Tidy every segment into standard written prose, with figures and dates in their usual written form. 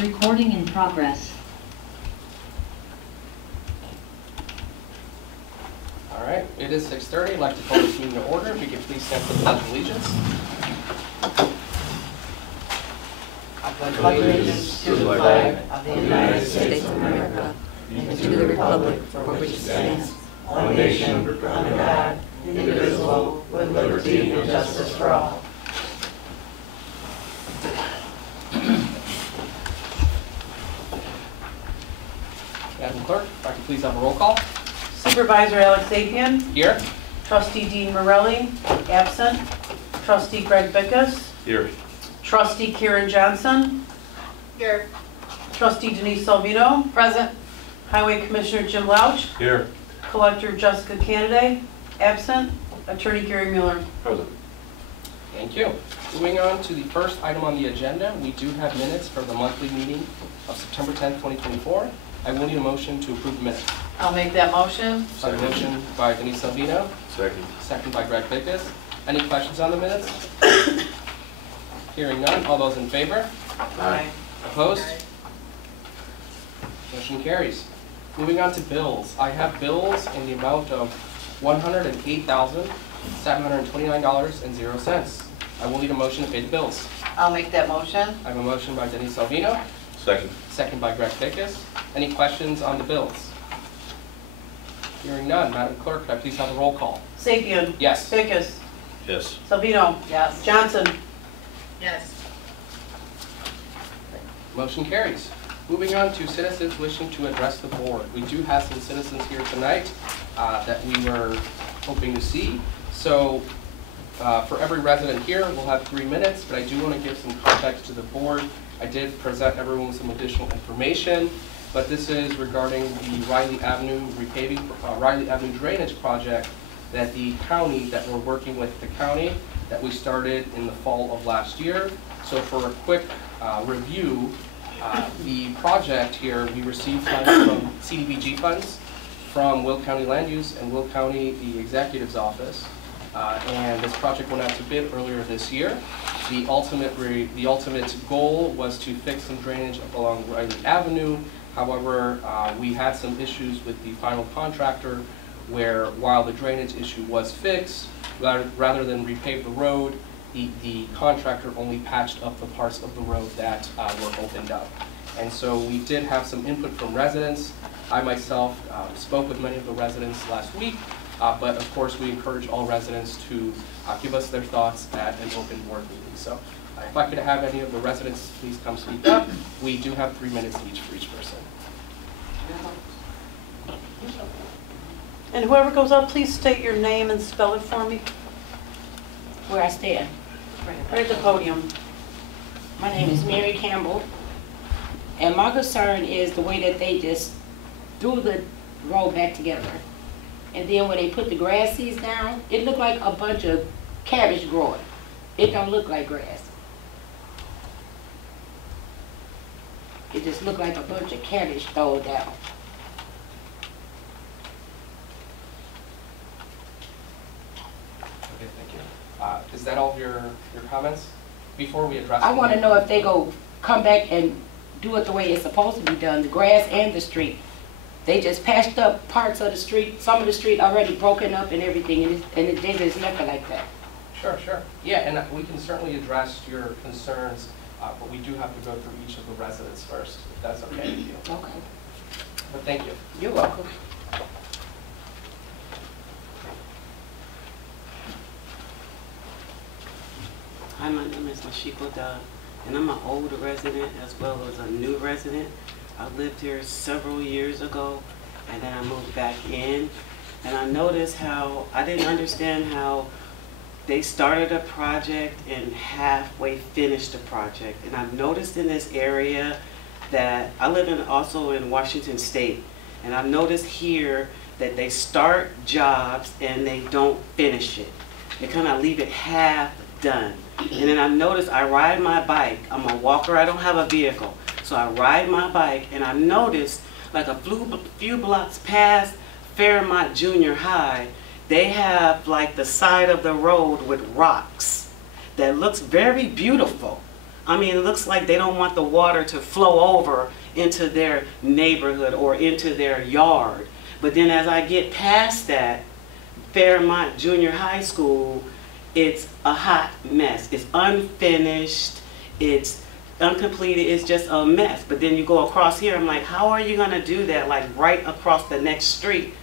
Recording in progress. All right, it is 6:30. I'd like to call this meeting to order. If you could please stand for the Pledge of Allegiance. I pledge allegiance to the flag of the United States of America and to the republic for which it stands, one nation, under God, indivisible, with liberty and justice for all. Madam Clerk, if I could please have a roll call. Supervisor Alex Apian. Here. Trustee Dean Morelli, absent. Trustee Greg Bickus. Here. Trustee Kieran Johnson. Here. Trustee Denise Salvino. Present. Highway Commissioner Jim Louch. Here. Collector Jessica Canaday, absent. Attorney Gary Mueller. Present. Thank you. Moving on to the first item on the agenda, we do have minutes for the monthly meeting of September 10th, 2024. I will need a motion to approve the minutes. I'll make that motion. So a motion by Denise Salvino, Second. second by Greg Bickus. Any questions on the minutes? Hearing none. All those in favor? Aye. Opposed? Motion carries. Moving on to bills. I have bills in the amount of $108,729.00. I will need a motion to pay the bills. I'll make that motion. I have a motion by Denise Salvino, Second. second by Greg Bickus. Any questions on the bills? Hearing none. Madam Clerk, could I please have a roll call? Sapien. Yes. Bickus. Yes. Salvino. Yes. Johnson. Yes. Motion carries. Moving on to citizens wishing to address the board. We do have some citizens here tonight that we were hoping to see. So for every resident here, we'll have 3 minutes, but I do want to give some context to the board. I did present everyone with some additional information, but this is regarding the Riley Avenue repaving, Riley Avenue drainage project that the county, that we're working with the county, that we started in the fall of last year. So for a quick review, the project here, we received funds from CDBG funds, from Will County Land Use and Will County, the Executive's Office. And this project went out to bid earlier this year. The ultimate goal was to fix some drainage up along Riley Avenue. However, we had some issues with the final contractor where while the drainage issue was fixed, rather than repave the road, the contractor only patched up the parts of the road that were opened up. And so we did have some input from residents. I myself spoke with many of the residents last week, but of course we encourage all residents to give us their thoughts at an open board meeting. So if I could have any of the residents please come speak up. We do have 3 minutes each for each person. And whoever goes up, please state your name and spell it for me. Where I stand. Right at the podium. My name is Mary Campbell, and my concern is the way that they just threw the road back together. And then when they put the grass seeds down, it looked like a bunch of cabbage growing. It don't look like grass. It just looked like a bunch of cabbage thrown down. Okay, thank you. Is that all of your comments? Before we address I want to know if they go come back and do it the way it's supposed to be done, the grass and the street. They just patched up parts of the street, some of the street already broken up and everything, and they just left it like that. Sure, sure. Yeah, and we can certainly address your concerns, but we do have to go through each of the residents first, if that's okay with you. Okay. But thank you. You're welcome. Hi, my name is Mashiko Da, and I'm an older resident as well as a new resident. I lived here several years ago, and then I moved back in. And I noticed how, I didn't understand how they started a project and halfway finished the project. And I've noticed in this area that, I live also in Washington State, and I've noticed here that they start jobs and they don't finish it. They kind of leave it half done. And then I noticed, I ride my bike, I'm a walker, I don't have a vehicle. So I ride my bike and I noticed like a few blocks past Fairmont Junior High, they have like the side of the road with rocks that looks very beautiful. I mean, it looks like they don't want the water to flow over into their neighborhood or into their yard. But then as I get past that, Fairmont Junior High School, it's a hot mess. It's unfinished, it's uncompleted, it's just a mess. But then you go across here, I'm like, how are you gonna do that? Like right across the next street,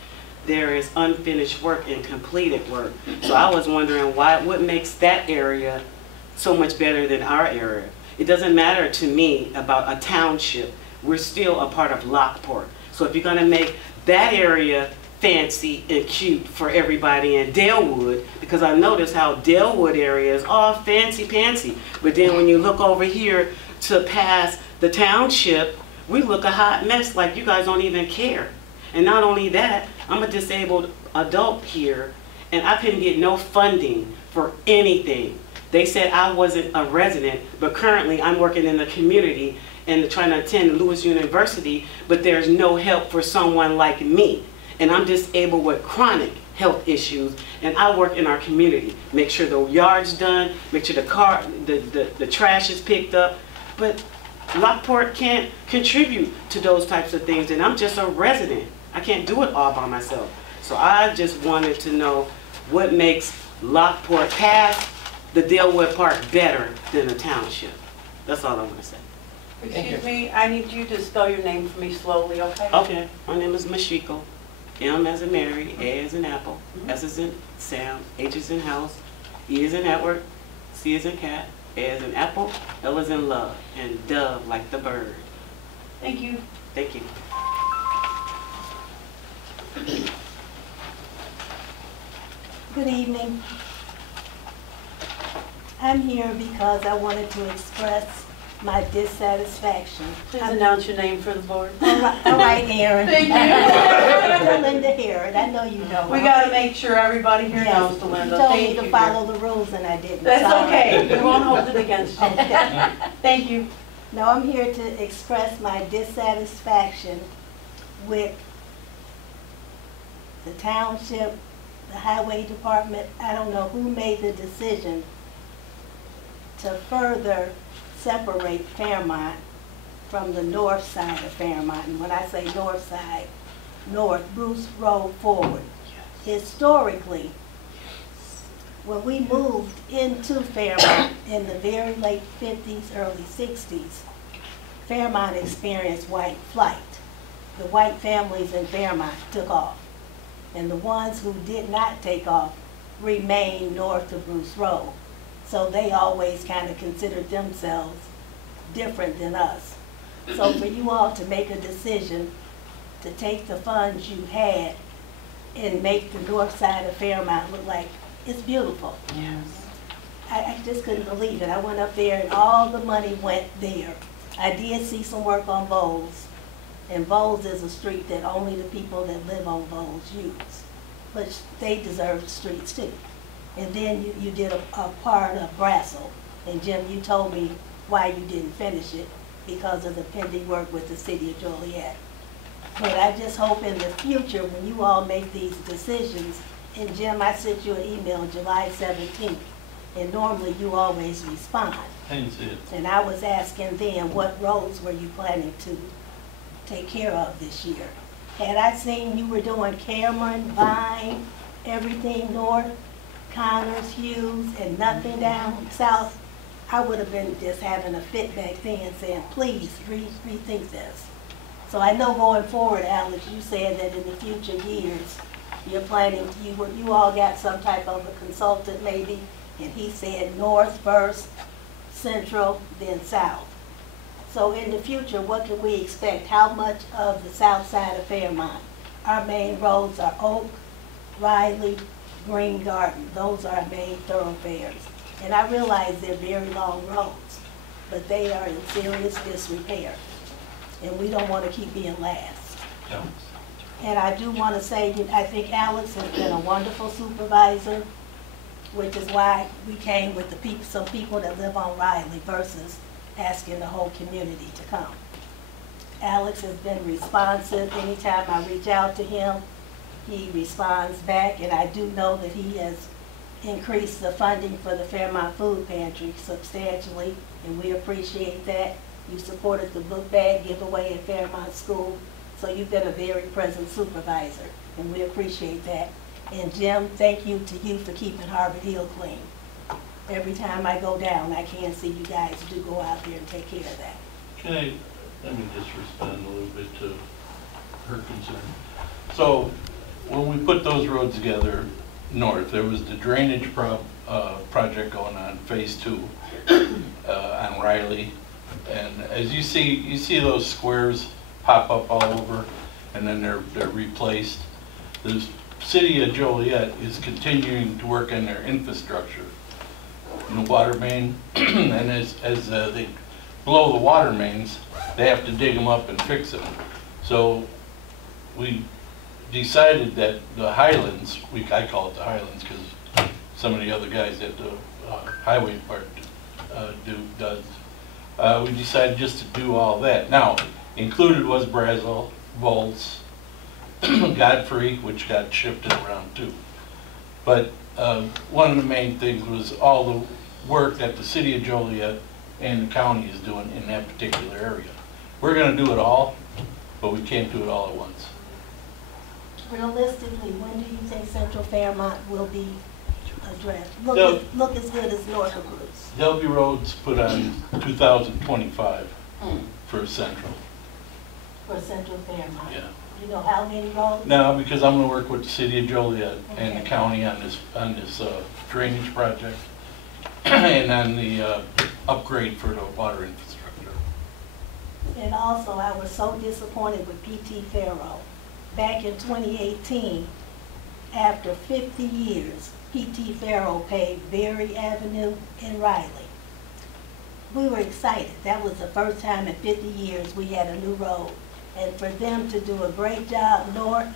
there is unfinished work and completed work. So I was wondering what makes that area so much better than our area? It doesn't matter to me about a township. We're still a part of Lockport. So if you're gonna make that area fancy and cute for everybody in Dalewood, because I noticed how Dalewood area is all fancy pantsy, but then when you look over here to past the township, we look a hot mess, like you guys don't even care. And not only that, I'm a disabled adult here, and I couldn't get no funding for anything. They said I wasn't a resident, but currently I'm working in the community and trying to attend Lewis University, but there's no help for someone like me. And I'm disabled with chronic health issues, and I work in our community. Make sure the yard's done, make sure the trash is picked up, but Lockport can't contribute to those types of things, and I'm just a resident. I can't do it all by myself. So I just wanted to know what makes Lockport past the Dalewood Park better than the township. That's all I want to say. Excuse me, I need you to spell your name for me slowly, okay? Okay, my name is Mashiko. M as in Mary, A as in apple, S as in Sam, H as in house, E as in Edward, C as in cat, A as in apple, L as in love, and dove like the bird. Thank you. Thank you. Good evening. I'm here because I wanted to express my dissatisfaction. Please announce your name for the board. All right, Aaron. Thank you. Linda Herod. I know you know. We got to make sure everybody here knows the Linda. You told Thank me to you, follow dear. the rules and I didn't. That's Sorry. okay. We won't hold it against you. Okay. Thank you. Now I'm here to express my dissatisfaction with the township, the highway department. I don't know who made the decision to further separate Fairmont from the north side of Fairmont. And when I say north side, north, Bruce Road forward. Historically, when we moved into Fairmont in the very late 50s, early 60s, Fairmont experienced white flight. The white families in Fairmont took off. And the ones who did not take off remained north of Bruce Road. So they always kind of considered themselves different than us. So for you all to make a decision to take the funds you had and make the north side of Fairmont look like it's beautiful. Yes. I just couldn't believe it. I went up there and all the money went there. I did see some work on Bowles. And Bowles is a street that only the people that live on Bowles use. But they deserve streets too. And then you did a part of Brassel. And Jim, you told me why you didn't finish it, because of the pending work with the city of Joliet. But I just hope in the future, when you all make these decisions, and Jim, I sent you an email July 17th, and normally you always respond. I didn't see it. And I was asking then, what roads were you planning to take care of this year? Had I seen you were doing Cameron, Vine, everything north, Connors, Hughes, and nothing down south, I would have been just having a fit back then saying, please rethink this. So I know going forward, Alex, you said that in the future years, you're planning, you all got some type of a consultant maybe, and he said north first, central, then south. So in the future, what can we expect? How much of the south side of Fairmont? Our main roads are Oak, Riley, Green Garden. Those are our main thoroughfares. And I realize they're very long roads, but they are in serious disrepair. And we don't want to keep being last. Yeah. And I do want to say, I think Alex has been a wonderful supervisor, which is why we came with the people, some people that live on Riley versus asking the whole community to come. Alex has been responsive. Anytime I reach out to him, he responds back, and I do know that he has increased the funding for the Fairmont Food Pantry substantially, and we appreciate that. You supported the book bag giveaway at Fairmont School, so you've been a very present supervisor, and we appreciate that. And Jim, thank you to you for keeping Harvard Hill clean. Every time I go down, I can see you guys do go out there and take care of that. Let me just respond a little bit to her concern. So, when we put those roads together north, there was the drainage project going on, phase 2, on Riley. And as you see those squares pop up all over, and then they're replaced. The city of Joliet is continuing to work on their infrastructure. In the water main, and as they blow the water mains, they have to dig them up and fix them. So we decided that the Highlands, I call it the Highlands because some of the other guys at the highway part does. We decided just to do all that. Now, included was Brazel, Volz, Godfrey, which got shifted around too. But one of the main things was all the work that the city of Joliet and the county is doing in that particular area. We're going to do it all, but we can't do it all at once. Realistically, when do you think Central Fairmont will be addressed? Look as good as North of Bruce. There'll be roads put on 2025 for Central. For Central Fairmont? Yeah. You know how many roads? No, because I'm going to work with the city of Joliet and the county on this drainage project and on the upgrade for the water infrastructure. And also, I was so disappointed with P.T. Farrow. Back in 2018, after 50 years, P.T. Farrow paved Berry Avenue in Riley. We were excited. That was the first time in 50 years we had a new road. And for them to do a great job north,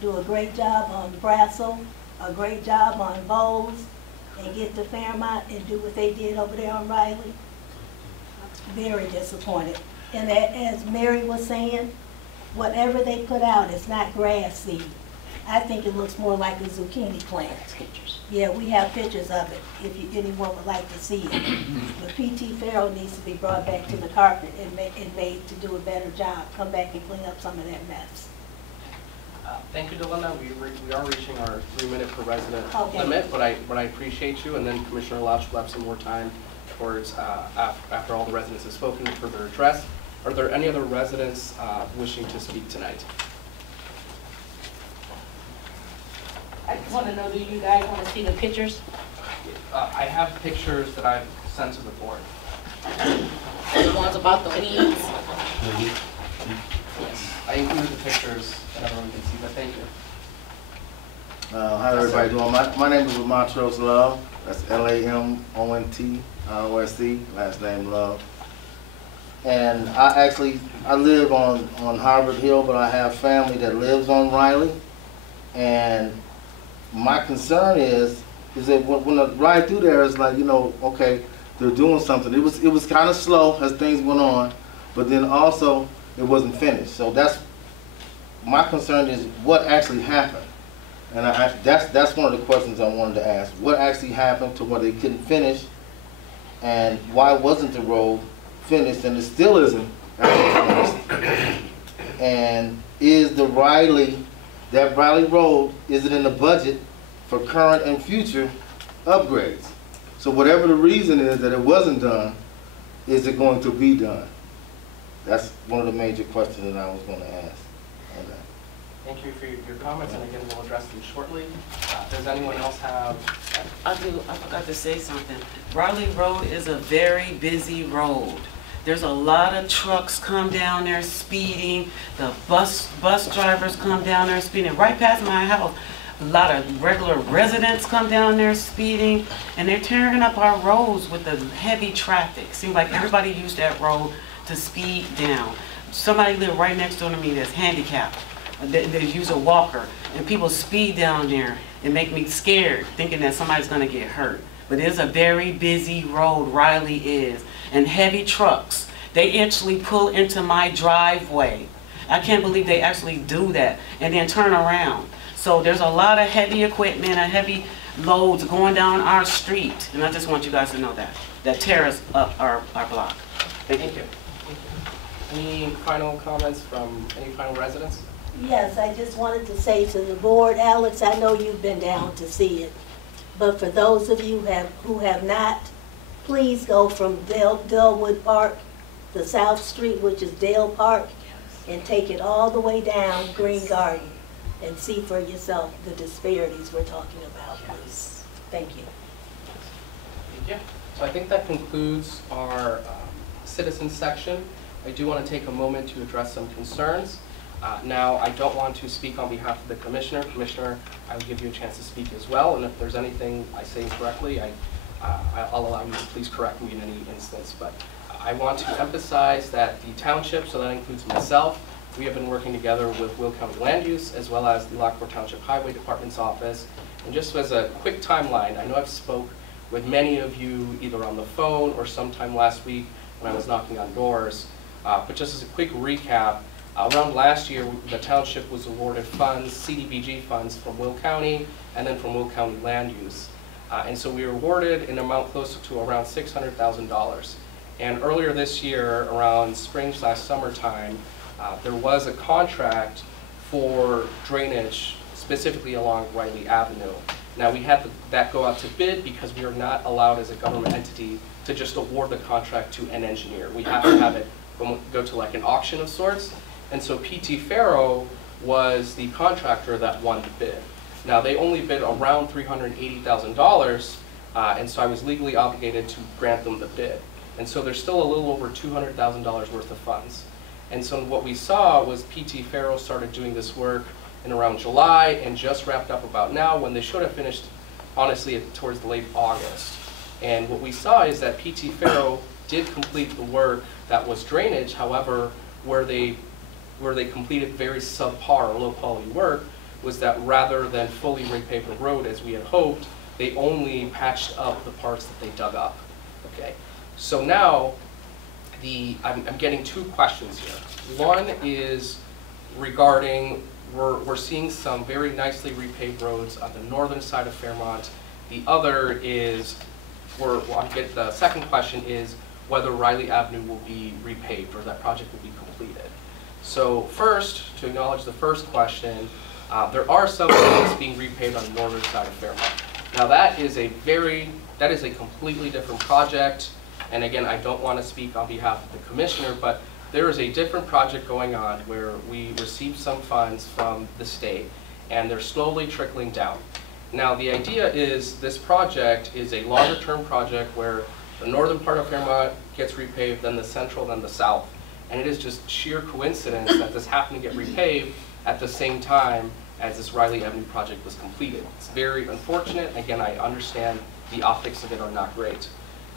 do a great job on Brazel, a great job on Bowles, and get to Fairmont and do what they did over there on Riley, very disappointed. And as Mary was saying, whatever they put out is not grass seed. I think it looks more like a zucchini plant. Yeah, we have pictures of it if anyone would like to see it. But P.T. Farrow needs to be brought back to the carpet and made to do a better job. Come back and clean up some of that mess. Thank you, Delinda. We are reaching our 3-minute per resident Okay. limit, but I appreciate you. And then Commissioner Lodge will have some more time towards after all the residents have spoken for their address. Are there any other residents wishing to speak tonight? I just want to know, do you guys want to see the pictures? I have pictures that I've sent to the board. The ones about the weeds? Yes, I included the pictures that everyone can see, but thank you. How everybody doing? My name is Lamontrose Love. That's Lamontrose, last name Love. And I live on Harvard Hill, but I have family that lives on Riley. And my concern is that when I ride through there, it's like, you know, okay, they're doing something. It was kind of slow as things went on, but then also it wasn't finished. So that's my concern is what actually happened. And that's one of the questions I wanted to ask. What actually happened to where they couldn't finish, and why wasn't the road finished, and it still isn't finished? And is the that Riley Road, is it in the budget for current and future upgrades? So whatever the reason is that it wasn't done, is it going to be done? That's one of the major questions that I was going to ask. Thank you for your comments, and again, we'll address them shortly. Does anyone else have? I forgot to say something. Riley Road is a very busy road. There's a lot of trucks come down there speeding. The bus drivers come down there speeding. Right past my house, a lot of regular residents come down there speeding, and they're tearing up our roads with the heavy traffic. Seems like everybody used that road to speed down. Somebody lived right next door to me that's handicapped. They use a walker, and people speed down there and make me scared, thinking that somebody's gonna get hurt. But it's a very busy road, Riley is, and heavy trucks. They actually pull into my driveway. I can't believe they actually do that, and then turn around. So there's a lot of heavy equipment and heavy loads going down our street. And I just want you guys to know that tears up our block. Thank you. Thank you. Any final comments from any final residents? Yes, I just wanted to say to the board, Alex, I know you've been down to see it, but for those of you who have not, please go from Dalewood Park, the South Street, which is Dale Park, and take it all the way down Green Garden and see for yourself the disparities we're talking about, please. Thank you. Thank you. So I think that concludes our citizen section. I do want to take a moment to address some concerns. Now, I don't want to speak on behalf of the commissioner. Commissioner, I will give you a chance to speak as well, and if there's anything I say incorrectly, I'll allow you to please correct me in any instance. But I want to emphasize that the township, so that includes myself, we have been working together with Will County Land Use as well as the Lockport Township Highway Department's office. And just as a quick timeline, I know I've spoke with many of you either on the phone or sometime last week when I was knocking on doors. But just as a quick recap, around last year, the township was awarded funds, CDBG funds from Will County and then from Will County Land Use. And so we were awarded an amount close to around $600,000. And earlier this year, around spring/summertime, there was a contract for drainage specifically along Riley Avenue. Now we had that go out to bid because we are not allowed as a government entity to just award the contract to an engineer. We have to have it go to like an auction of sorts. And so PT Faro was the contractor that won the bid. Now they only bid around $380,000, and so I was legally obligated to grant them the bid. And so there's still a little over $200,000 worth of funds. And so what we saw was PT Faro started doing this work in around July and just wrapped up about now, when they should have finished, honestly, towards the late August. And what we saw is that PT Faro did complete the work that was drainage. However, where they completed very subpar or low quality work was that rather than fully repave the road as we had hoped, they only patched up the parts that they dug up. Okay, so now I'm getting two questions here. One is regarding, we're seeing some very nicely repaved roads on the northern side of Fairmont. The other is, the second question is whether Riley Avenue will be repaved or that project will be completed. So first, to acknowledge the first question, there are some roads being repaved on the northern side of Fairmont. Now that is a completely different project. And again, I don't want to speak on behalf of the commissioner, but there is a different project going on where we received some funds from the state and they're slowly trickling down. Now the idea is this project is a longer term project where the northern part of Fairmont gets repaved, then the central, then the south. And it is just sheer coincidence that this happened to get repaved at the same time as this Riley Avenue project was completed. It's very unfortunate. Again, I understand the optics of it are not great.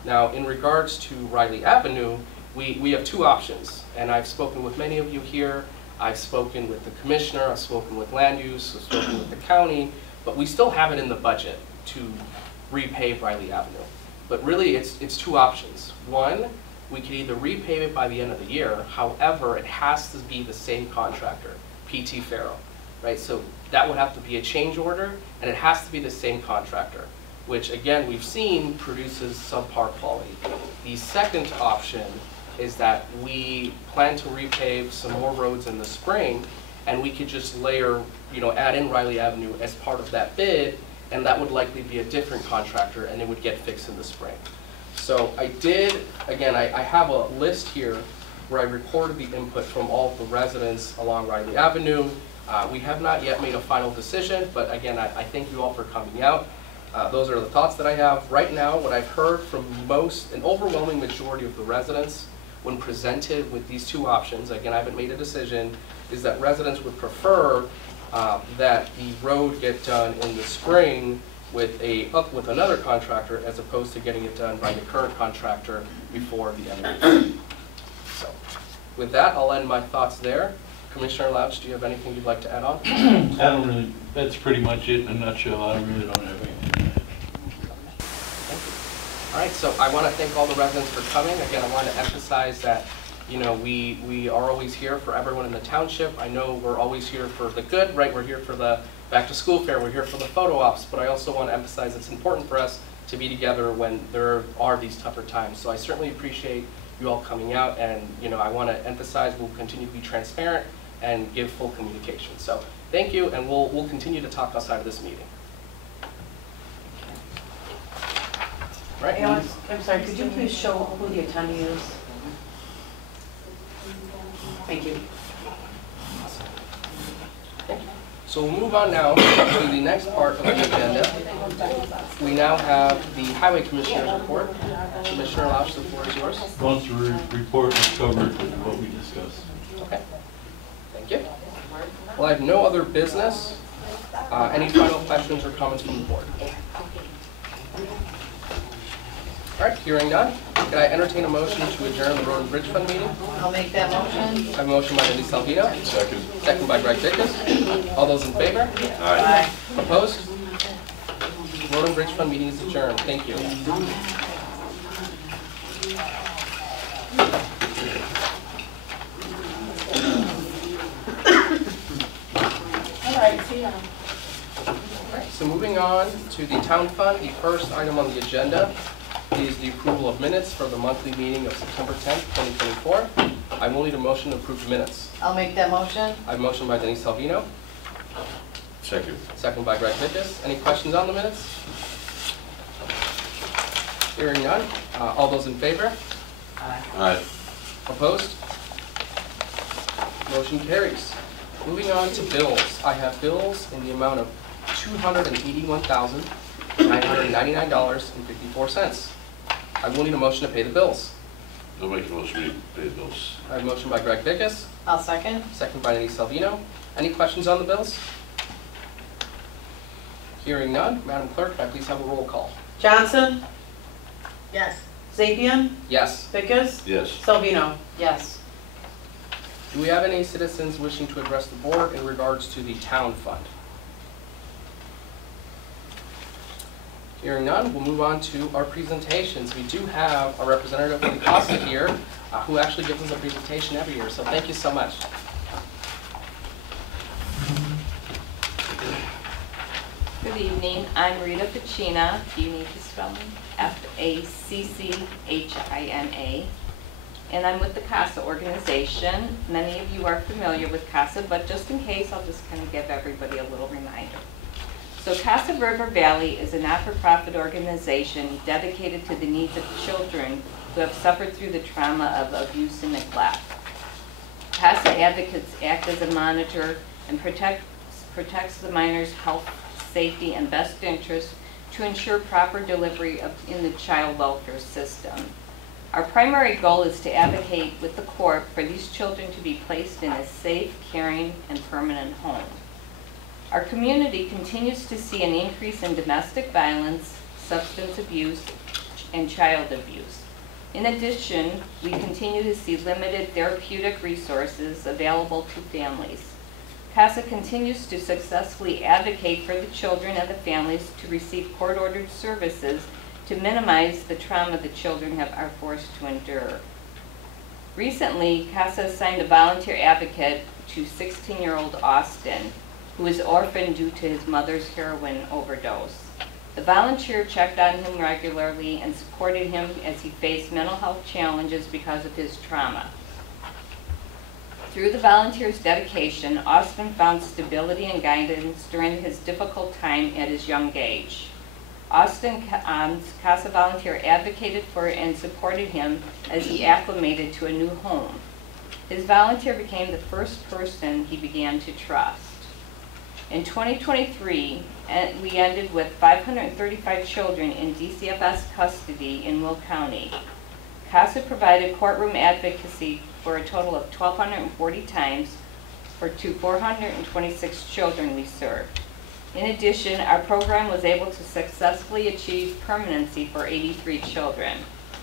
Now, in regards to Riley Avenue, we have two options. And I've spoken with many of you here. I've spoken with the commissioner. I've spoken with land use. I've spoken with the county. But we still have it in the budget to repave Riley Avenue. But really, it's two options. One, we could either repave it by the end of the year. However, it has to be the same contractor, PT Faro, right? So that would have to be a change order, and it has to be the same contractor, which again, we've seen produces subpar quality. The second option is that we plan to repave some more roads in the spring, and we could just layer, add in Riley Avenue as part of that bid, and that would likely be a different contractor, and it would get fixed in the spring. So I have a list here where I recorded the input from all of the residents along Riley Avenue. We have not yet made a final decision, but again, I thank you all for coming out. Those are the thoughts that I have. Right now, what I've heard from an overwhelming majority of the residents when presented with these two options, again, I haven't made a decision, is that residents would prefer that the road get done in the spring with another contractor as opposed to getting it done by the current contractor before the end of the year. So with that, I'll end my thoughts there. Commissioner Louch, do you have anything you'd like to add on? That's pretty much it in a nutshell. I really don't have anything. Thank you. All right, so I want to thank all the residents for coming. Again, I want to emphasize that we are always here for everyone in the township. I know we're always here for the good, right? We're here for the back to school fair, we're here for the photo ops, but I also want to emphasize it's important for us to be together when there are these tougher times. So I certainly appreciate you all coming out, and I want to emphasize we'll continue to be transparent and give full communication. So thank you, and we'll continue to talk outside of this meeting. Right. Alex, I'm sorry, could you please show who the attendee is? Thank you. So we'll move on now to the next part of the agenda. We now have the Highway Commissioner's report. Commissioner Lausch, the floor is yours. Once the report is covered, what we discussed. Okay. Thank you. Well, I have no other business. Any final questions or comments from the board? All right, hearing none. Can I entertain a motion to adjourn the Road and Bridge Fund meeting? I'll make that motion. I have a motion by Denise Salvino. Second. Second by Greg Dickus. All those in favor? Aye. Opposed? Road and Bridge Fund meeting is adjourned. Thank you. So moving on to the Town Fund, the first item on the agenda is the approval of minutes for the monthly meeting of September 10th, 2024. I will need a motion to approve the minutes. I'll make that motion. I have a motion by Denise Salvino. Second. Second by Greg Dickus. Any questions on the minutes? Hearing none. All those in favor? Aye. Opposed? Motion carries. Moving on to bills. I have bills in the amount of $281,999.54. I will need a motion to pay the bills. I'll make a motion to pay the bills. I have a motion by Greg Dickus, I'll second. second by Denise Salvino. Any questions on the bills? Hearing none. Madam Clerk, can I please have a roll call? Johnson, Yes. Zapian, Yes. Dickus, Yes. Salvino. Yes. Do we have any citizens wishing to address the board in regards to the town fund? Hearing none, we'll move on to our presentations. We do have a representative from CASA here who actually gives us a presentation every year, so thank you so much. Good evening, I'm Rita Pacina. Do you need to spell me? F-A-C-C-H-I-N-A. And I'm with the CASA organization. Many of you are familiar with CASA, but just in case, I'll just kind of give everybody a little reminder. So CASA River Valley is a not-for-profit organization dedicated to the needs of children who have suffered through the trauma of abuse and neglect. CASA advocates act as a monitor and protects the minor's health, safety, and best interest to ensure proper delivery in the child welfare system. Our primary goal is to advocate with the court for these children to be placed in a safe, caring, and permanent home. Our community continues to see an increase in domestic violence, substance abuse, and child abuse. In addition, we continue to see limited therapeutic resources available to families. CASA continues to successfully advocate for the children and the families to receive court-ordered services to minimize the trauma the children are forced to endure. Recently, CASA assigned a volunteer advocate to 16-year-old Austin, who is orphaned due to his mother's heroin overdose. The volunteer checked on him regularly and supported him as he faced mental health challenges because of his trauma. Through the volunteer's dedication, Austin found stability and guidance during his difficult time at his young age. Austin's CASA volunteer advocated for and supported him as he acclimated to a new home. His volunteer became the first person he began to trust. In 2023, we ended with 535 children in DCFS custody in Will County. CASA provided courtroom advocacy for a total of 1,240 times to 426 children we served. In addition, our program was able to successfully achieve permanency for 83 children.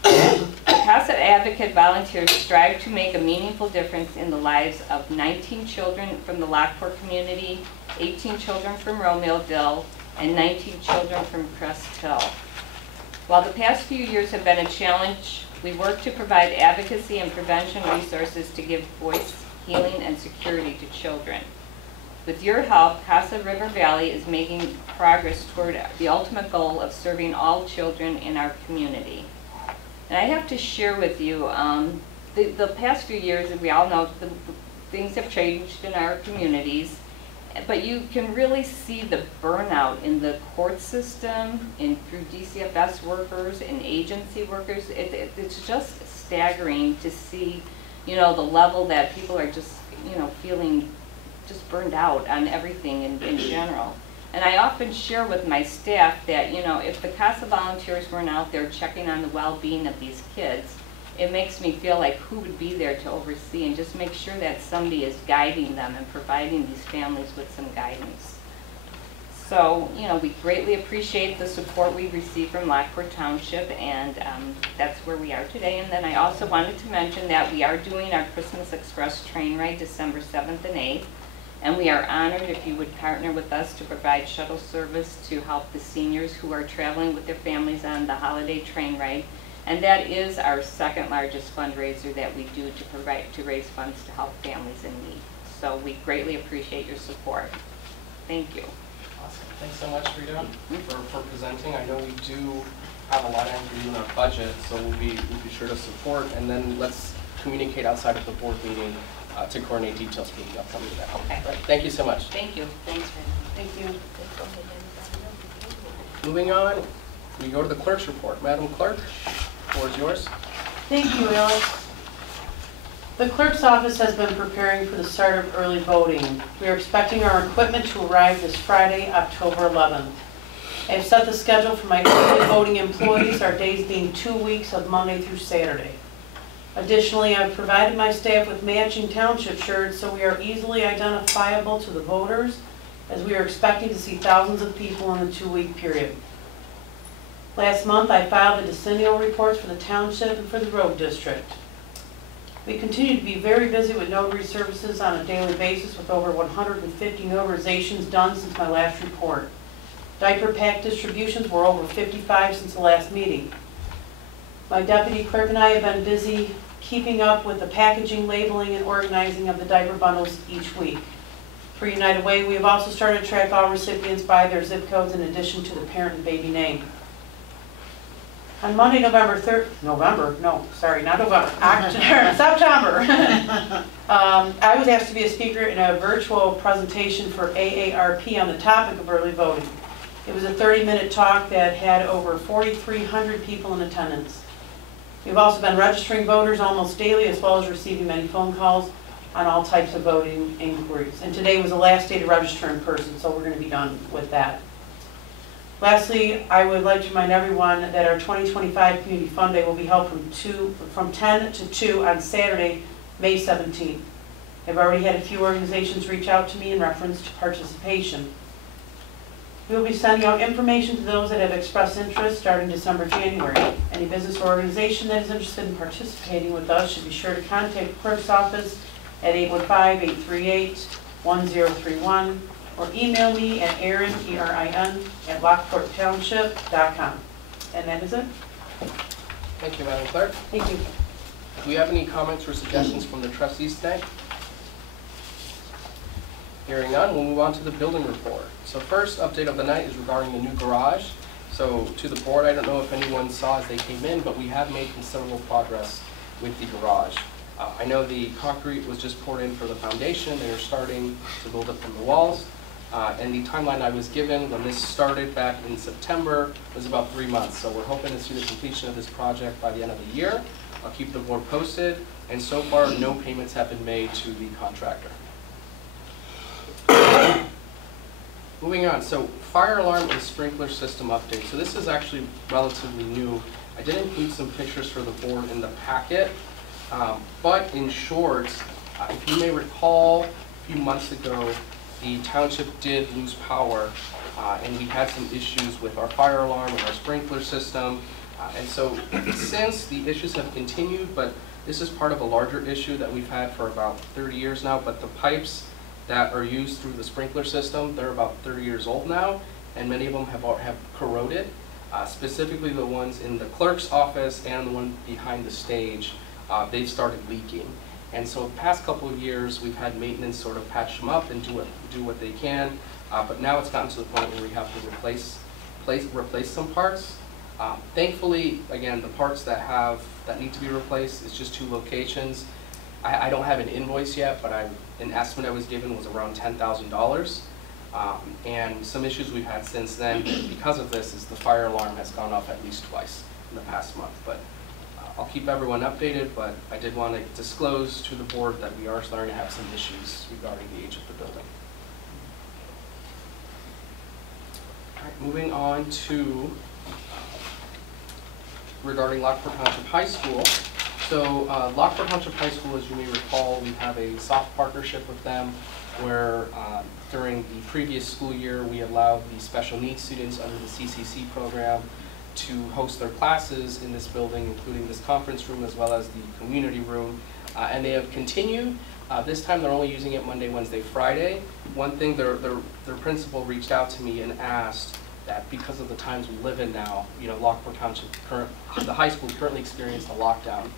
The CASA advocate volunteers strive to make a meaningful difference in the lives of 19 children from the Lockport community, 18 children from Romeo-Dill, and 19 children from Crest Hill. While the past few years have been a challenge, we work to provide advocacy and prevention resources to give voice, healing, and security to children. With your help, Casa River Valley is making progress toward the ultimate goal of serving all children in our community. And I have to share with you, the past few years, we all know things have changed in our communities, but you can really see the burnout in the court system, through DCFS workers and agency workers. It's just staggering to see, the level that people are just, feeling just burned out on everything in general. And I often share with my staff that, if the CASA volunteers weren't out there checking on the well-being of these kids, it makes me feel like who would be there to oversee and just make sure that somebody is guiding them and providing these families with some guidance. So, we greatly appreciate the support we receive from Lockport Township, and that's where we are today. And then I also wanted to mention that we are doing our Christmas Express train ride December 7th and 8th. And we are honored if you would partner with us to provide shuttle service to help the seniors who are traveling with their families on the holiday train ride. And that is our second largest fundraiser that we do to raise funds to help families in need. So we greatly appreciate your support. Thank you. Awesome. Thanks so much, Rita, for presenting. I know we do have a lot of energy in our budget, so we'll be sure to support. And then let's communicate outside of the board meeting to coordinate details for the upcoming event. Okay. Right. Thank you so much. Thank you. Thanks, Thank you. Moving on, we go to the clerk's report. Madam Clerk, the floor is yours. Thank you, Alex. The clerk's office has been preparing for the start of early voting. We are expecting our equipment to arrive this Friday, October 11th. I have set the schedule for my early voting employees, our days being 2 weeks of Monday through Saturday. Additionally, I've provided my staff with matching township shirts so we are easily identifiable to the voters, as we are expecting to see thousands of people in the 2-week period. Last month, I filed the decennial reports for the township and for the road district. We continue to be very busy with notary services on a daily basis, with over 150 notarizations done since my last report. Diaper pack distributions were over 55 since the last meeting. My deputy clerk and I have been busy keeping up with the packaging, labeling, and organizing of the diaper bundles each week. For United Way, we have also started to track all recipients by their zip codes in addition to the parent and baby name. On Monday, September, I was asked to be a speaker in a virtual presentation for AARP on the topic of early voting. It was a 30-minute talk that had over 4,300 people in attendance. We've also been registering voters almost daily, as well as receiving many phone calls on all types of voting inquiries. And today was the last day to register in person, so we're going to be done with that. Lastly, I would like to remind everyone that our 2025 Community Fund Day will be held from 10 to 2 on Saturday, May 17th. I've already had a few organizations reach out to me in reference to participation. We will be sending out information to those that have expressed interest starting December, January. Any business or organization that is interested in participating with us should be sure to contact the clerk's office at 815-838-1031 or email me at Erin, E-R-I-N, at lockporttownship.com. And that is it. Thank you, Madam Clerk. Thank you. Do we have any comments or suggestions from the trustees tonight? Hearing none, we'll move on to the building report. So first update of the night is regarding the new garage. So to the board, I don't know if anyone saw as they came in, but we have made considerable progress with the garage. I know the concrete was just poured in for the foundation. They are starting to build up from the walls. And the timeline I was given when this started back in September was about 3 months. So we're hoping to see the completion of this project by the end of the year. I'll keep the board posted. And so far, no payments have been made to the contractor. Moving on, so fire alarm and sprinkler system update. So this is actually relatively new. I did include some pictures for the board in the packet, but in short, if you may recall, a few months ago, the township did lose power, and we had some issues with our fire alarm and our sprinkler system. And so since the issues have continued, but this is part of a larger issue that we've had for about 30 years now, but the pipes that are used through the sprinkler system, they're about 30 years old now, and many of them have corroded, specifically the ones in the clerk's office and the one behind the stage. They've started leaking. And so the past couple of years, we've had maintenance sort of patch them up and do what they can. But now it's gotten to the point where we have to replace some parts. Thankfully, again, the parts that need to be replaced is just 2 locations. I don't have an invoice yet, but an estimate I was given was around $10,000. And some issues we've had since then because of this is the fire alarm has gone off at least twice in the past month. But I'll keep everyone updated, but I did want to disclose to the board that we are starting to have some issues regarding the age of the building. All right, moving on to regarding Lockport Township High School. So Lockport Township High School, as you may recall, we have a soft partnership with them where during the previous school year we allowed the special needs students under the CCC program to host their classes in this building, including this conference room as well as the community room. And they have continued. This time they're only using it Monday, Wednesday, Friday. One thing, their principal reached out to me and asked that because of the times we live in now, you know, Lockport Township, the high school currently experienced a lockdown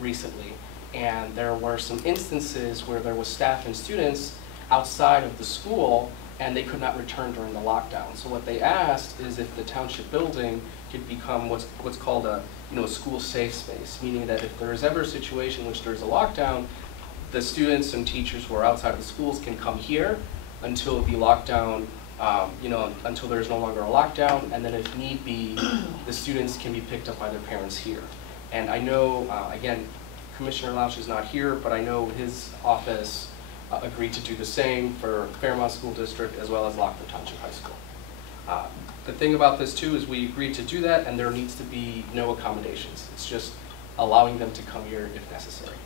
recently. And there were some instances where there was staff and students outside of the school and they could not return during the lockdown. So what they asked is if the township building could become what's called a school safe space, meaning that if there is ever a situation in which there's a lockdown, the students and teachers who are outside of the schools can come here until the lockdown, until there's no longer a lockdown, and then if need be, the students can be picked up by their parents here. And I know, again, Commissioner Lausch is not here, but I know his office agreed to do the same for Fairmont School District as well as Lockport Township High School. The thing about this too is we agreed to do that and there needs to be no accommodations. It's just allowing them to come here if necessary.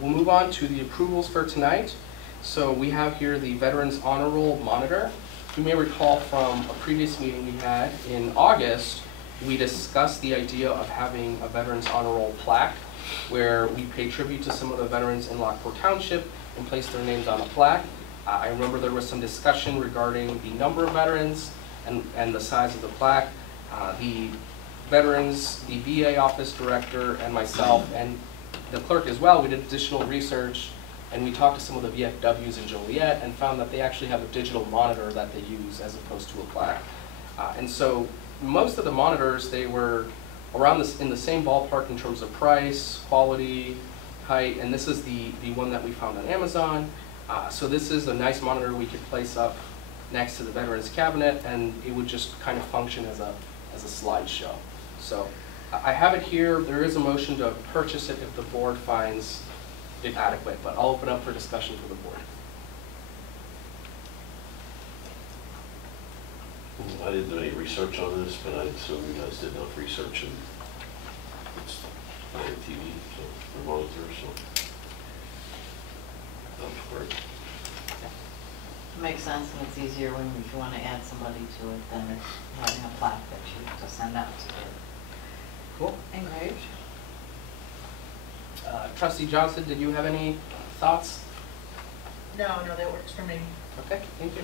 We'll move on to the approvals for tonight. So we have here the Veterans Honor Roll Monitor. You may recall from a previous meeting we had in August, we discussed the idea of having a Veterans Honor Roll plaque where we pay tribute to some of the veterans in Lockport Township and place their names on a plaque. I remember there was some discussion regarding the number of veterans and the size of the plaque. The veterans, the VA office director, and myself, and the clerk as well, we did additional research and we talked to some of the VFWs in Joliet and found that they actually have a digital monitor that they use as opposed to a plaque. And so most of the monitors, they were around this in the same ballpark in terms of price, quality, height, and this is the one that we found on Amazon. So this is a nice monitor we could place up next to the Veterans Cabinet, and it would just kind of function as a slideshow. So I have it here. There is a motion to purchase it if the board finds it adequate, but I'll open up for discussion for the board. I didn't do any research on this, but I assume you guys did enough research and it's on TV, so or monitor, so that's great. Makes sense, and it's easier when if you want to add somebody to it than having a plaque that you have to send out to it. Cool. Engraved. Trustee Johnson, did you have any thoughts? No, that works for me. Okay, thank you.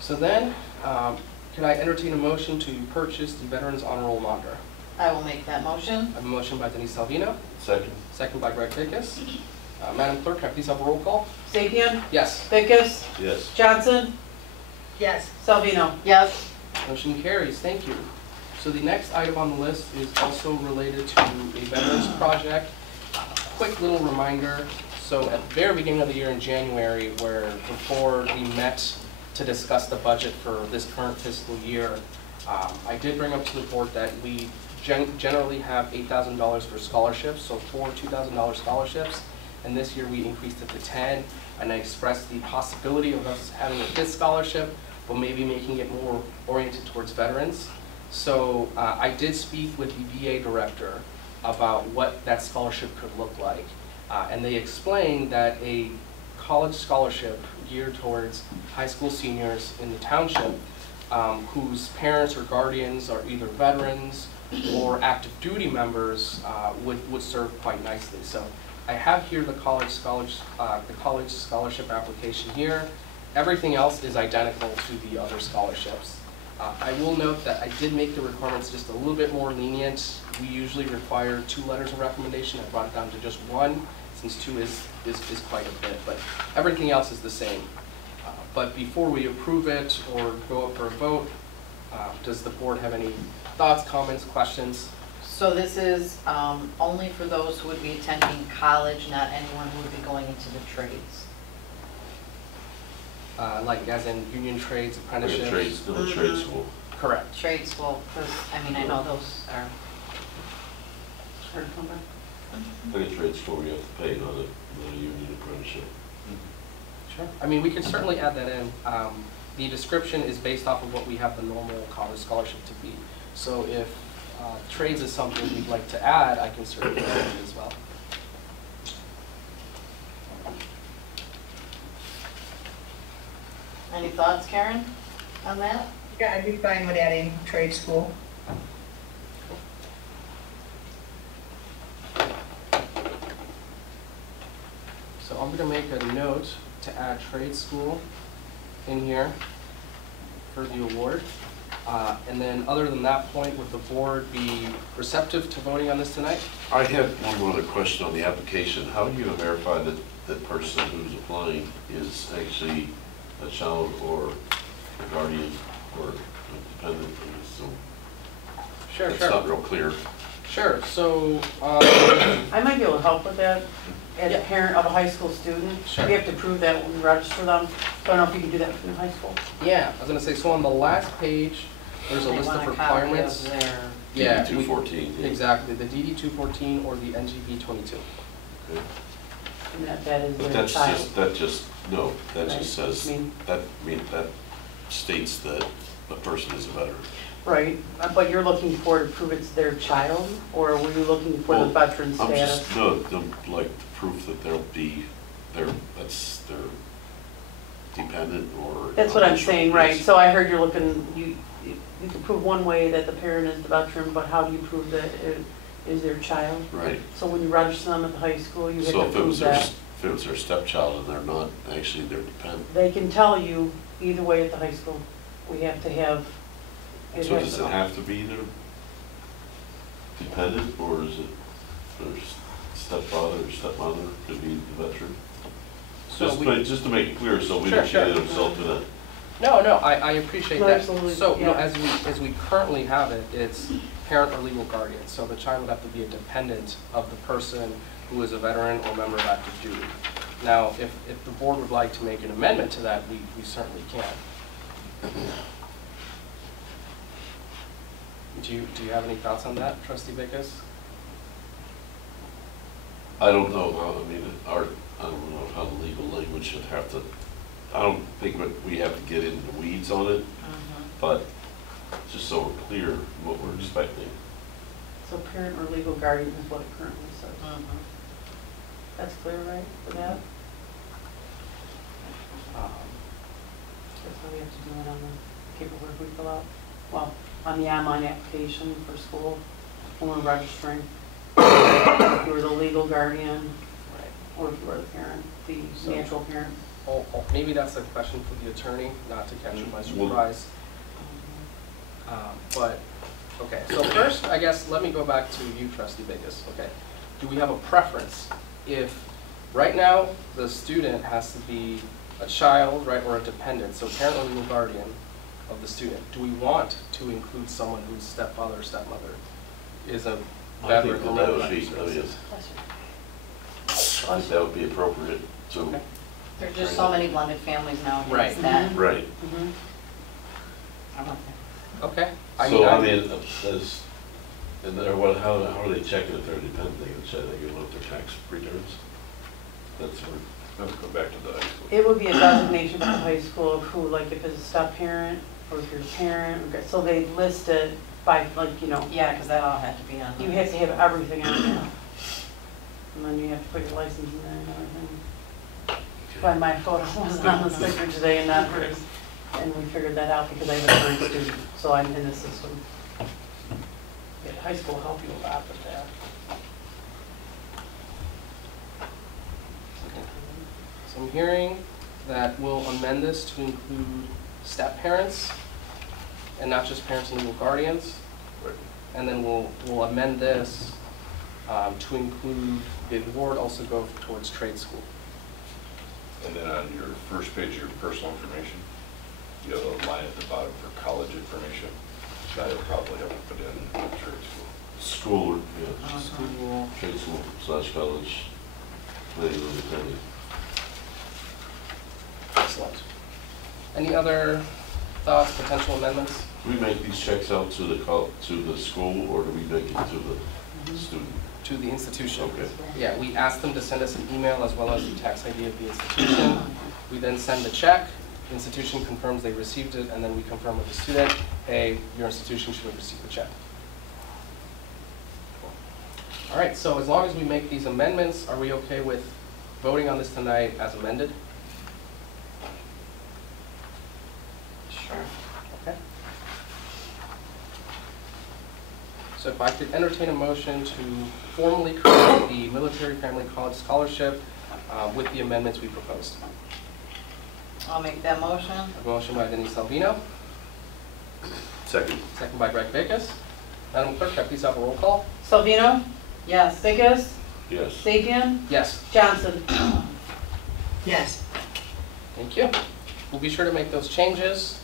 So then, can I entertain a motion to purchase the Veterans Honor Roll Monitor? I will make that motion. I have a motion by Denise Salvino, Second. second by Greg Dacus. Madam Clerk, can I please have a roll call? Sapien, Yes. Dacus, Yes. Johnson, Yes. Salvino. Yes. Motion carries, thank you. So the next item on the list is also related to a veterans project. Quick little reminder, so at the very beginning of the year in January, where before we met to discuss the budget for this current fiscal year, I did bring up to the board that we generally have $8,000 for scholarships, so 4 $2,000 scholarships, and this year we increased it to 10, and I expressed the possibility of us having a 5th scholarship, but maybe making it more oriented towards veterans. So I did speak with the VA director about what that scholarship could look like, and they explained that a college scholarship geared towards high school seniors in the township whose parents or guardians are either veterans or active duty members would serve quite nicely. So I have here the college scholarship application here. Everything else is identical to the other scholarships. I will note that I did make the requirements just a little bit more lenient. We usually require 2 letters of recommendation. I brought it down to just 1, since 2 is quite a bit, but everything else is the same. But before we approve it or go up for a vote, does the board have any thoughts, comments, questions? So this is only for those who would be attending college, not anyone who would be going into the trades? Like as in union trades, Like apprenticeships? a trade, still a trade school. Correct. Trade school, because, I mean, I know those are, Like a trade school, you have to pay, not a union apprenticeship. Sure. I mean, we could certainly add that in. The description is based off of what we have the normal college scholarship to be. So if trades is something we'd like to add, I can certainly add it as well. any thoughts, Karen, on that? Yeah, I'd be fine with adding trade school. So I'm gonna make a note to add trade school in here for the award. And then other than that point, would the board be receptive to voting on this tonight? I have one more other question on the application. How do you verify that the person who's applying is actually a child or a guardian or a dependent? So Sure, it's not real clear. Sure, so, I might be able to help with that. As a parent of a high school student, Sure. we have to prove that when we register them. So I don't know if you can do that from high school. yeah, I was gonna say, so on the last page, there's a They list want of a copy of requirements. their- Yeah, DD 214. yeah. exactly, the DD 214 or the NGB 22. Okay. And that is But their that's child. just, that Right. just says, I mean- that states that the person is a veteran. Right, but you're looking for to prove it's their child, or were you looking for the Well, veteran I'm status? just, no, like the proof that they'll be, that's their dependent or. That's what I'm non-natural, saying, right, yes. so I heard you're looking, you can prove one way that the parent is the veteran, but how do you prove that it is their child? Right. So when you register them at the high school, you have So to if it was prove that. if it was their stepchild and they're not actually their dependent, They can tell you either way at the high school. We have to have. so does it have to be their dependent or is it their stepfather or stepmother could be the veteran? So Just to make it clear, so we Sure, don't get sure. ourselves in a. No, I appreciate No, that. absolutely, So, no, yeah. as we currently have it, it's parent or legal guardian. So the child would have to be a dependent of the person who is a veteran or member of active duty. Now, if the board would like to make an amendment to that, we certainly can. Do you have any thoughts on that, Trustee Bickes? I don't know how, I mean, I don't know how the legal language should have to, I don't think we have to get into the weeds on it, but just so we're clear what we're expecting. So parent or legal guardian is what it currently says. That's clear, right, for that? That's how we have to do it on the paperwork we fill out. Well, on the online application for school, when we're registering. If you're the legal guardian, or if you're the parent, the natural parent. Maybe that's a question for the attorney, not to catch you by surprise. But, okay, so first, I guess, let me go back to you, Trustee Biggis, okay? Do we have a preference? If, right now, the student has to be a child, right, or a dependent, so parent or legal guardian of the student, do we want to include someone whose stepfather or stepmother is a I think veteran or that member would of be, active I mean, services? I think that would be appropriate to, Okay. There's just so many blended families nowadays Right. that, right. I don't know. Okay. So, I mean, as, and there, how are they checking if they're dependent? They can check, they can look at their tax returns? That's where, let's go back to the high school. It would be a designation by the high school of who, like if it's a step parent, or if you're a parent, so they list it by, like, you know, Yeah, because that all had to be on. you have to have everything on there. And then you have to put your license in there and everything. But my photo wasn't on the sticker today and not hers. And we figured that out because I have a current student, so I'm in the system. Yeah, high school will help you a lot with that. So I'm hearing that we'll amend this to include step parents and not just parents and legal guardians. Right. And then we'll amend this to include the award also go towards trade school. And then on your first page, your personal information, you have a line at the bottom for college information. That'll probably have to put in trade school. School, yeah. School. Trade school / college. Depending. Excellent. Any other thoughts, potential amendments? Do we make these checks out to the school, or do we make it to the student? To the institution. Okay. Yeah, we asked them to send us an email as well as the tax ID of the institution. We then send the check, the institution confirms they received it, and then we confirm with the student, hey, your institution should have received the check. All right, so as long as we make these amendments, are we okay with voting on this tonight as amended? Sure. Okay. So if I could entertain a motion to formally create the Military Family College Scholarship with the amendments we proposed. I'll make that motion. A motion by Denise Salvino, Second. second by Greg Backus. Madam Clerk, can I please have a roll call? Salvino, Yes. Vickers, Yes. Sapien, Yes, Johnson. Yes. thank you. We'll be sure to make those changes.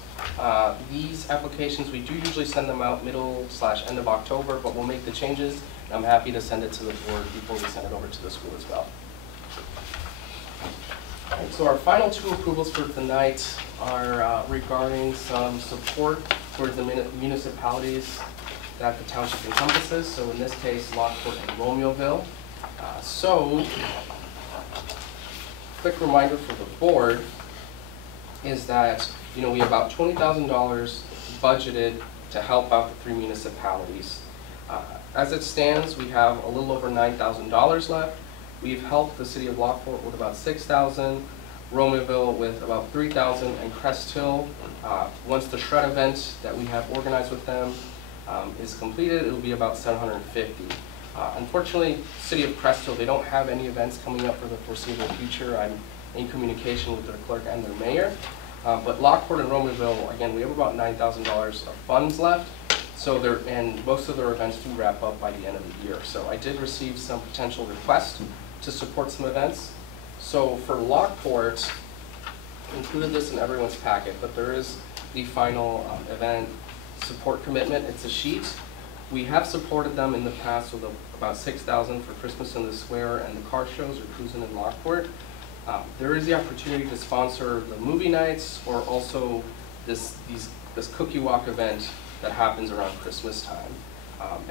These applications, we do usually send them out middle/end of October, but we'll make the changes. And I'm happy to send it to the board before we send it over to the school as well. All right, so our final two approvals for tonight are regarding some support towards the municipalities that the township encompasses. So in this case, Lockport and Romeoville. Quick reminder for the board is that we have about $20,000 budgeted to help out the three municipalities. As it stands, we have a little over $9,000 left. We've helped the city of Lockport with about $6,000, Romeoville with about $3,000, and Crest Hill, once the shred event that we have organized with them is completed, it will be about $750. Unfortunately, City of Crest Hill, they don't have any events coming up for the foreseeable future. I'm in communication with their clerk and their mayor. But Lockport and Romeoville, again, we have about $9,000 of funds left. And most of their events do wrap up by the end of the year. So I did receive some potential requests to support some events. So for Lockport, included this in everyone's packet, but there is the final event support commitment. It's a sheet. We have supported them in the past with about $6,000 for Christmas in the Square and the car shows or cruising in Lockport. There is the opportunity to sponsor the movie nights or also this cookie walk event that happens around Christmas time.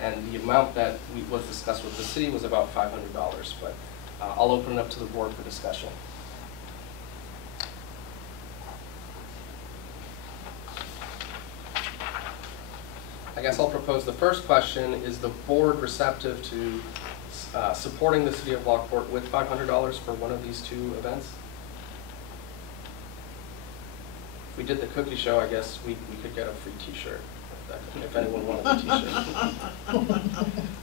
And the amount that was discussed with the city was about $500, but I'll open it up to the board for discussion. I guess I'll propose the first question, is the board receptive to supporting the city of Lockport with $500 for one of these two events? If we did the cookie show, I guess we could get a free t-shirt, if anyone wanted a t-shirt.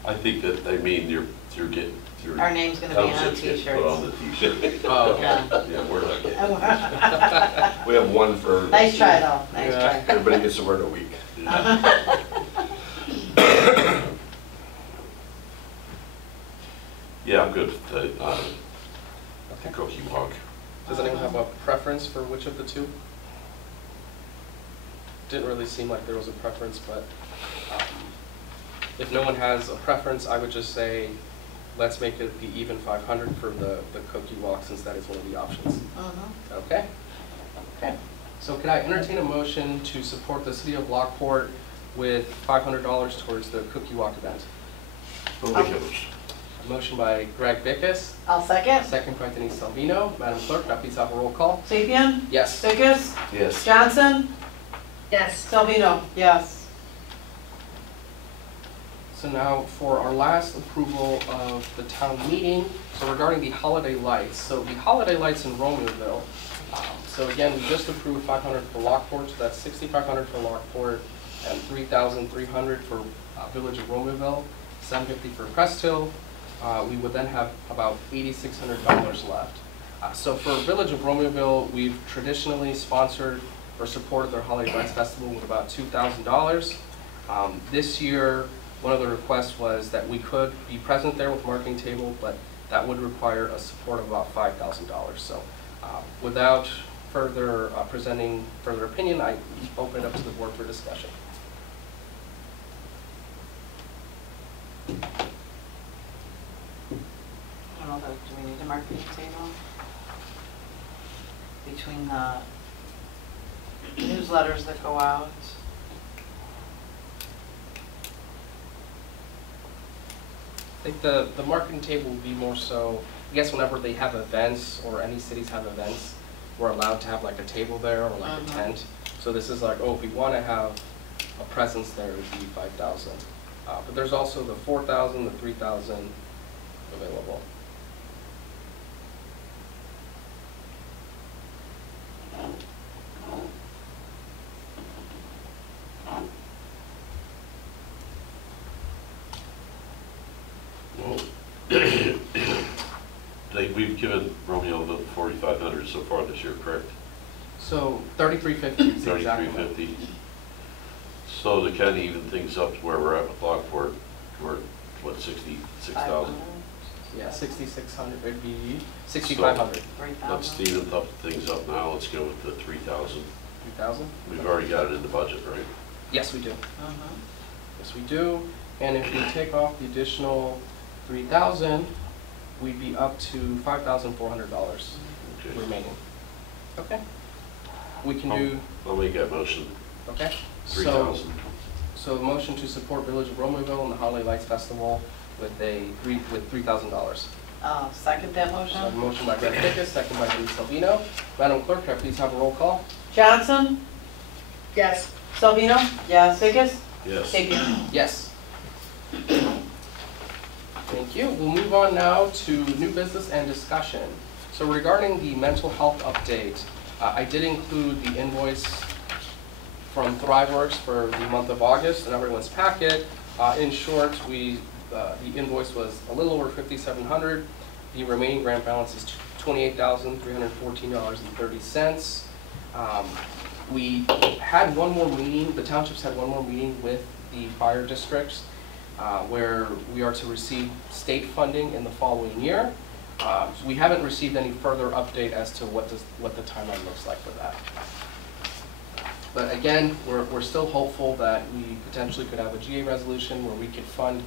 I think that they mean you're getting your Our name's gonna be on township's getting t-shirts. put on the t-shirt. Oh, okay. Yeah, we're not getting. We have one for. Nice try though, nice Yeah. try. Everybody gets to wear it a week. Yeah, I'm good with the Okay. cookie walk. Does anyone have a preference for which of the two? Didn't really seem like there was a preference, but if no one has a preference, I would just say, let's make it the even 500 for the cookie walk, since that is one of the options. Okay? Okay. So can I entertain a motion to support the city of Lockport with $500 towards the cookie walk event? A motion by Greg Bickus, I'll second. second by Denise Salvino. Madam Clerk, now please have a roll call. Sapien, Yes. Vickers, Yes. Johnson, Yes. Salvino, yes. So now for our last approval of the town meeting, so regarding the holiday lights. So the holiday lights in Romeoville, so again, we just approved 500 for Lockport, so that's 6,500 for Lockport and 3,300 for Village of Romeoville, 750 for Crest Hill. We would then have about $8,600 left. So for Village of Romeoville, we've traditionally sponsored or supported their Holiday Lights Festival with about $2,000. This year, one of the requests was that we could be present there with marketing table, but that would require a support of about $5,000. So without further presenting further opinion, I open it up to the board for discussion. I don't know, do we need a marketing table? Between the newsletters that go out. I think the marketing table would be more so, I guess whenever they have events or any cities have events, we're allowed to have like a table there or like a tent. So this is like, oh, if we want to have a presence there, it would be 5,000. But there's also the 4,000, the 3,000 available. We've given Romeo the 4,500 so far this year, correct? So 3,350 is exactly. 3,350. So to kind of even things up to where we're at with Lockport, we're at, what, 66,000? Yeah, 6,600 would be 6,500. Let's even up things up now. Let's go with the 3,000. 3,000? We've already got it in the budget, right? Yes, we do. Yes, we do. And if we take off the additional 3,000, we'd be up to $5,400 remaining. Okay. We can do. I'll make that motion. Okay. 3,000. So the motion to support Village of Romeoville and the Holiday Lights Festival with $3,000. Second that motion. So motion by Greg Dickus, second by Denise Salvino. Madam Clerk, can I please have a roll call? Johnson? Yes. Salvino? Yes. Dickus? Yes. Sapien? Yes. Thank you. We'll move on now to new business and discussion. So regarding the mental health update, I did include the invoice from ThriveWorks for the month of August in everyone's packet. In short, the invoice was a little over $5,700. The remaining grant balance is $28,314.30. We had one more meeting, the townships had one more meeting with the fire districts where we are to receive state funding in the following year. So we haven't received any further update as to what the timeline looks like for that. But again, we're still hopeful that we potentially could have a GA resolution where we could fund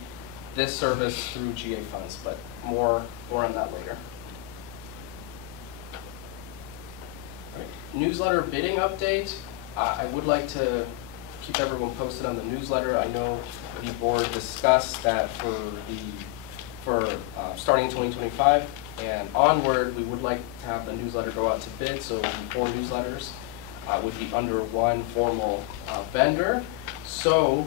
this service through GA funds, but more on that later. All right. Newsletter bidding update. I would like to keep everyone posted on the newsletter. I know the board discussed that for starting in 2025 and onward, we would like to have the newsletter go out to bid, so 4 newsletters would be under one formal vendor. So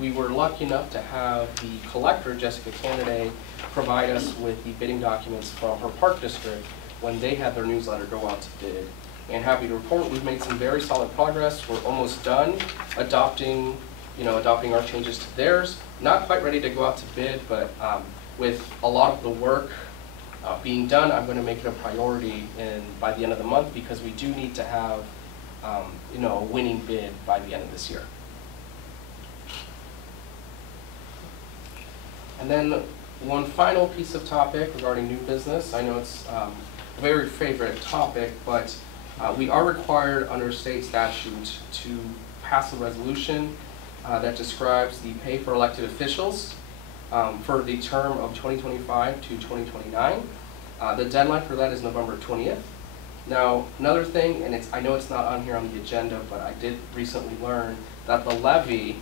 we were lucky enough to have the collector, Jessica Kennedy, provide us with the bidding documents from her park district when they had their newsletter go out to bid. And happy to report we've made some very solid progress. We're almost done adopting our changes to theirs. Not quite ready to go out to bid, but with a lot of the work being done, I'm going to make it a priority by the end of the month because we do need to have a winning bid by the end of this year. And then one final piece of topic regarding new business. I know it's a very favorite topic, but we are required under state statute to pass a resolution that describes the pay for elected officials for the term of 2025 to 2029. The deadline for that is November 20th. Now, another thing, and I know it's not on here on the agenda, but I did recently learn that the levy,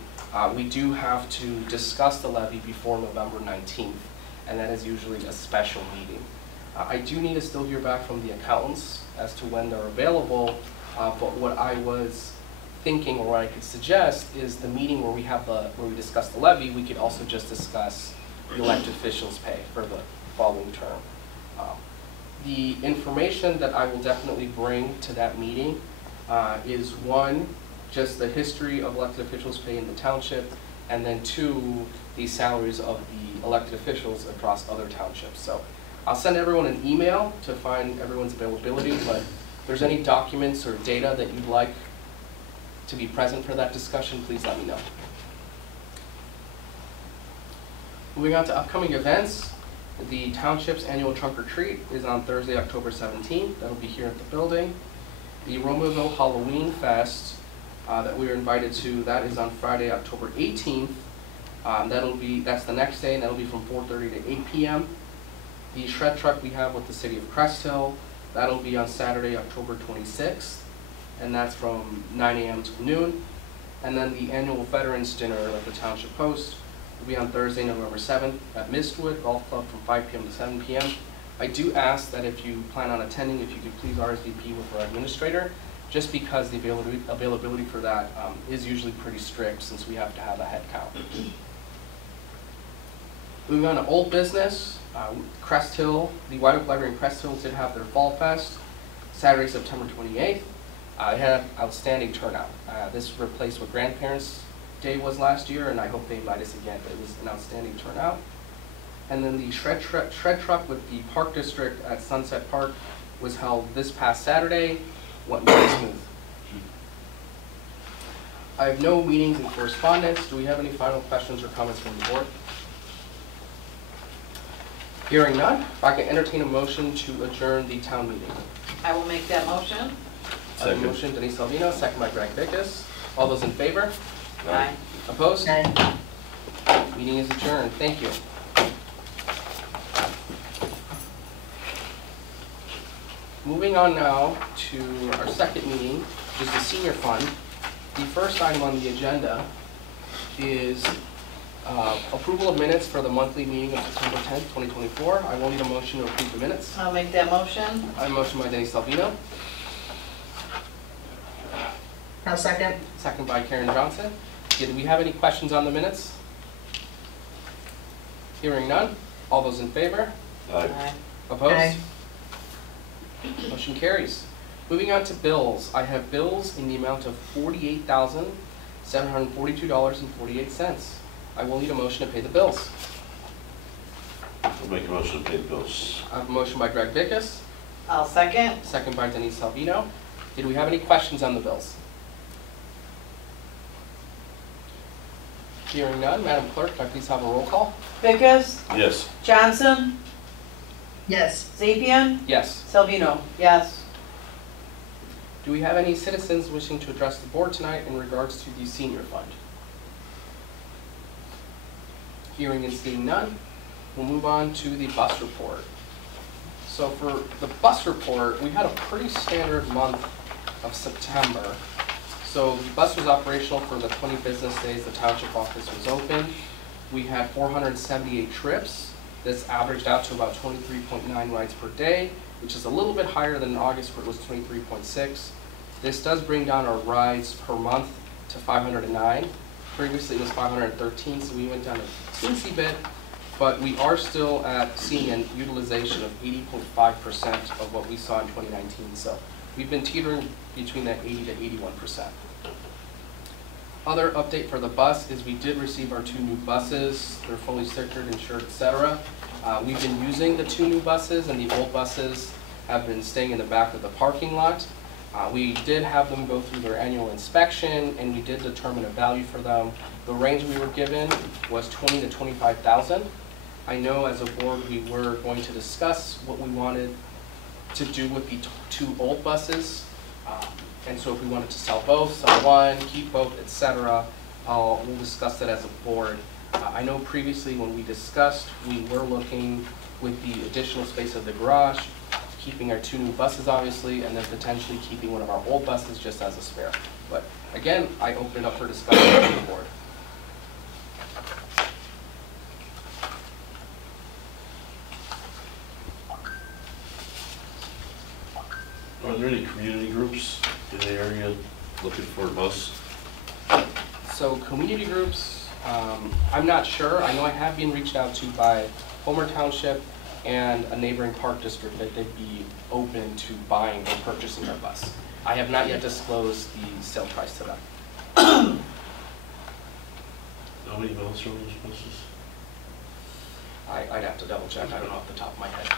we do have to discuss the levy before November 19th, and that is usually a special meeting. I do need to still hear back from the accountants as to when they're available, but what I was thinking, or what I could suggest, is the meeting where we discuss the levy, we could also just discuss the elected officials' pay for the following term. The information that I will definitely bring to that meeting is one, just the history of elected officials' pay in the township, and then 2, the salaries of the elected officials across other townships. So I'll send everyone an email to find everyone's availability, but if there's any documents or data that you'd like to be present for that discussion, please let me know. Moving on to upcoming events, the Township's annual trunk or treat is on Thursday, October 17th. That'll be here at the building. The Romaville Halloween Fest that we were invited to, that is on Friday, October 18th. That's the next day, and that'll be from 4:30 to 8 p.m. The shred truck we have with the city of Crest Hill, that'll be on Saturday, October 26th, and that's from 9 a.m. to noon. And then the annual Veterans Dinner at the Township Post will be on Thursday, November 7th at Mistwood Golf Club from 5 p.m. to 7 p.m. I do ask that if you plan on attending, if you could please RSVP with our administrator, just because the availability for that is usually pretty strict since we have to have a head count. Moving on to old business, Crest Hill, the White Oak Library in Crest Hill did have their Fall Fest Saturday, September 28th. It had an outstanding turnout. This replaced what Grandparents' Day was last year, and I hope they invite us again, but it was an outstanding turnout. And then the shred truck with the Park District at Sunset Park was held this past Saturday. Went very smooth. I have no meetings and correspondence. Do we have any final questions or comments from the board? Hearing none, if I can entertain a motion to adjourn the town meeting. I will make that motion. Second. Motion, Denise Salvino, second by Greg Bickus. All those in favor? Aye. Opposed? Aye. Meeting is adjourned. Thank you. Moving on now to our second meeting, which is the senior fund. The first item on the agenda is approval of minutes for the monthly meeting of September 10th, 2024. I will need a motion to approve the minutes. I'll make that motion. I have a motion by Denise Salvino, I'll second. second by Karen Johnson. Did we have any questions on the minutes? Hearing none. All those in favor? Aye. Opposed? Aye. Motion carries. Moving on to bills. I have bills in the amount of $48,742.48. I will need a motion to pay the bills. I'll make a motion to pay the bills. I have a motion by Greg Bickus, I'll second. second by Denise Salvino. Did we have any questions on the bills? Hearing none, Madam Clerk, can I please have a roll call? Bickus, Yes. Johnson, Yes. Zapian, Yes. Salvino. Yes. Do we have any citizens wishing to address the board tonight in regards to the senior fund? Hearing and seeing none, we'll move on to the bus report. So for the bus report, we had a pretty standard month of September. So the bus was operational for the 20 business days the township office was open. We had 478 trips. This averaged out to about 23.9 rides per day, which is a little bit higher than in August where it was 23.6. This does bring down our rides per month to 509. Previously it was 513, so we went down a teensy bit, but we are still seeing an utilization of 80.5% of what we saw in 2019. So we've been teetering between that 80 to 81%. Other update for the bus is we did receive our 2 new buses. They're fully stickered, insured, etc. We've been using the 2 new buses, and the old buses have been staying in the back of the parking lot. We did have them go through their annual inspection, and we did determine a value for them. The range we were given was $20,000 to $25,000. I know as a board we were going to discuss what we wanted to do with the 2 old buses. And so if we wanted to sell both, sell one, keep both, etc., we'll discuss that as a board. I know previously when we discussed, we were looking with the additional space of the garage, keeping our 2 new buses obviously, and then potentially keeping one of our old buses just as a spare. But again, I open it up for discussion with the board. Are there any community groups in the area looking for a bus? So community groups, I'm not sure. I know I have been reached out to by Homer Township and a neighboring park district that they'd be open to buying or purchasing our bus. I have not yet disclosed the sale price to them. How many miles are those buses? I'd have to double check. I don't know off the top of my head.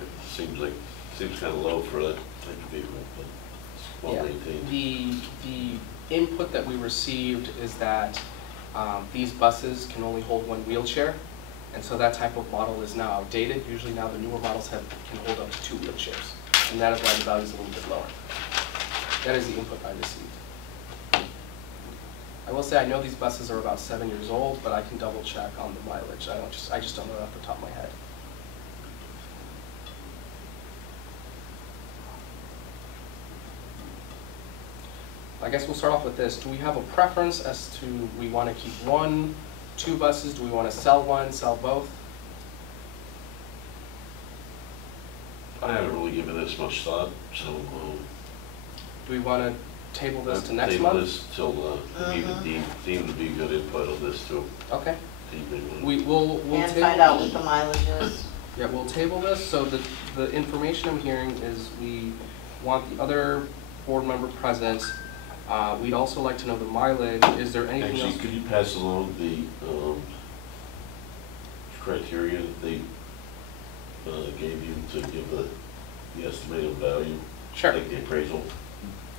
It seems kind of low for that type of vehicle, but it's well Yeah. maintained. The input that we received is that these buses can only hold one wheelchair, and so that type of model is now outdated. Usually now the newer models can hold up to 2 wheelchairs, and that is why the value is a little bit lower. That is the input I received. I will say I know these buses are about 7 years old, but I can double check on the mileage. I just don't know off the top of my head. I guess we'll start off with this. Do we have a preference as to we want to keep 1, 2 buses? Do we want to sell one, sell both? I haven't really given this much thought, so Do we want to table this to next table month? this till deem to be good input on this too. Okay. Evening. We'll And table. find out what the mileage is. Yeah, we'll table this. So the information I'm hearing is we want the other board member present. We'd also like to know the mileage. Is there anything Actually, else? could you pass along the criteria that they gave you to give the estimated value? Sure. Like the appraisal?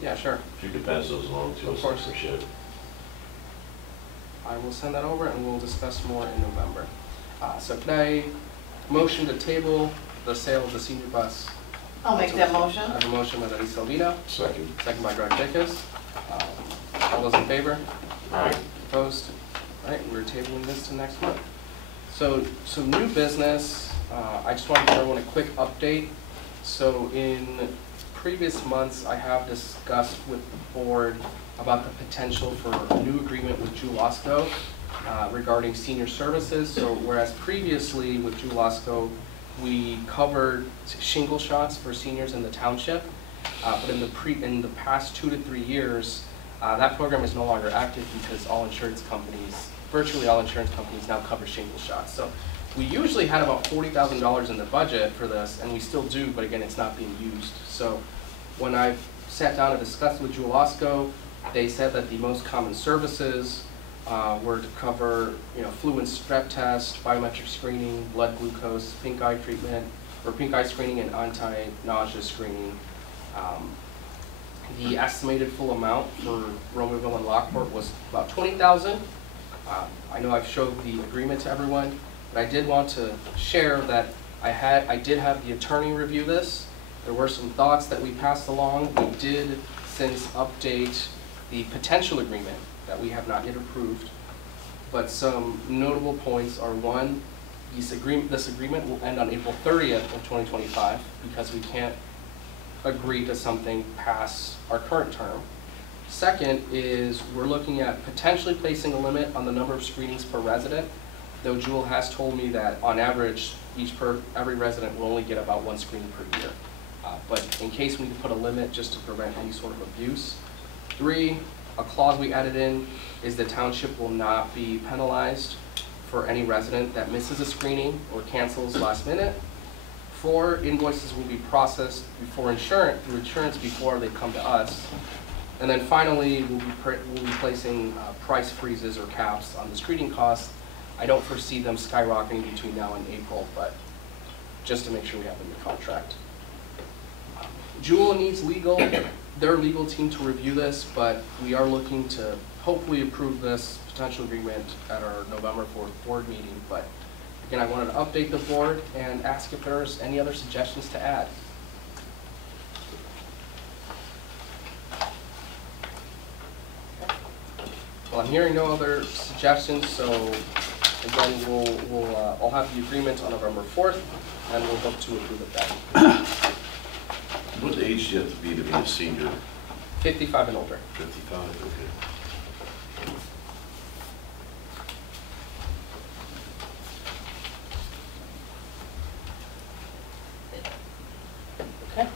Yeah, sure. If you could pass those along to Of us, course. I appreciate it. I will send that over and we'll discuss more in November. So could I motion to table the sale of the senior bus? I'll make that motion. I have a motion by Denise Salvino, Second. second by Greg Jacobs. All those in favor? Aye. Opposed? All right, we're tabling this to next month. So new business, I just want to give everyone a quick update. So in previous months, I have discussed with the board about the potential for a new agreement with Julasco regarding senior services. So whereas previously with Julasco, we covered shingle shots for seniors in the township, but in the past 2 to 3 years, that program is no longer active because virtually all insurance companies now cover shingle shots. So we usually had about $40,000 in the budget for this, and we still do, but again, it's not being used. So when I sat down and discussed with Julasco, they said that the most common services were to cover, flu and strep test, biometric screening, blood glucose, pink eye treatment, or pink eye screening and anti-nausea screening. The estimated full amount for Romerville and Lockport was about $20,000. I know I've showed the agreement to everyone, but I did want to share that I did have the attorney review this. There were some thoughts that we passed along. We did since update the potential agreement that we have not yet approved, but some notable points are: 1, this agreement will end on April 30th of 2025 because we can't agree to something past our current term. Second is we're looking at potentially placing a limit on the number of screenings per resident, though Jewel has told me that on average every resident will only get about 1 screening per year. But in case we need to put a limit just to prevent any sort of abuse. 3, a clause we added in is the township will not be penalized for any resident that misses a screening or cancels last minute. 4, invoices will be processed through insurance before they come to us. And then finally, we'll be placing price freezes or caps on the screening costs. I don't foresee them skyrocketing between now and April, but just to make sure we have a new contract. Jewel needs their legal team to review this, but we are looking to hopefully approve this potential agreement at our November 4th board meeting. But again, I wanted to update the board and ask if there's any other suggestions to add. Well, I'm hearing no other suggestions, so again, I'll have the agreement on November 4th, and we'll hope to approve it then. What age do you have to be a senior? 55 and older. 55, okay. Okay.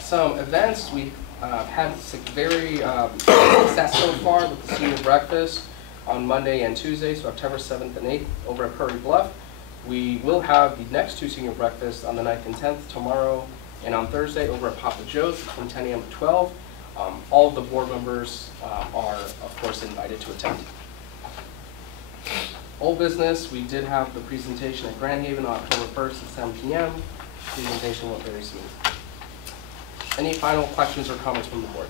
Some events we had very success so far with the senior breakfast on Monday and Tuesday, so October 7th and 8th over at Prairie Bluff. We will have the next 2 senior breakfasts on the 9th and 10th tomorrow and on Thursday over at Papa Joe's from 10 a.m. to 12. All of the board members are, of course, invited to attend. Old business, we did have the presentation at Grand Haven on October 1st at 7 p.m. Presentation went very smooth. Any final questions or comments from the board?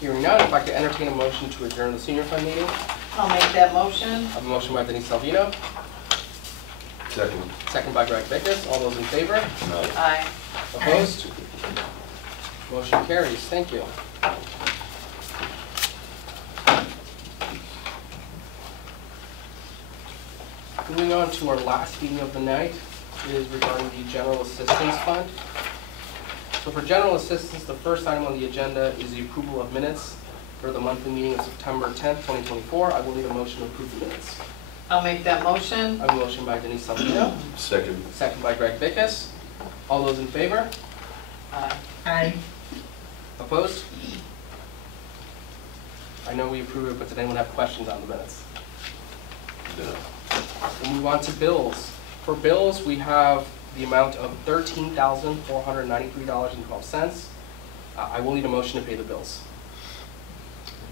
Hearing none, if I could entertain a motion to adjourn the senior fund meeting. I'll make that motion. I have a motion by Denise Salvino, Second. second by Greg Bickes. All those in favor? Aye. Opposed? Motion carries. Thank you. Moving on to our last meeting of the night is regarding the General Assistance Fund. So for General Assistance, the first item on the agenda is the approval of minutes for the monthly meeting of September 10th, 2024. I will need a motion to approve the minutes. I'll make that motion. I have a motion by Denise Salvino, Second. second by Greg Bickes. All those in favor? Aye. Aye. Opposed? I know we approve it, but did anyone have questions on the minutes? No. We'll move on to bills. For bills, we have the amount of $13,493.12. I will need a motion to pay the bills.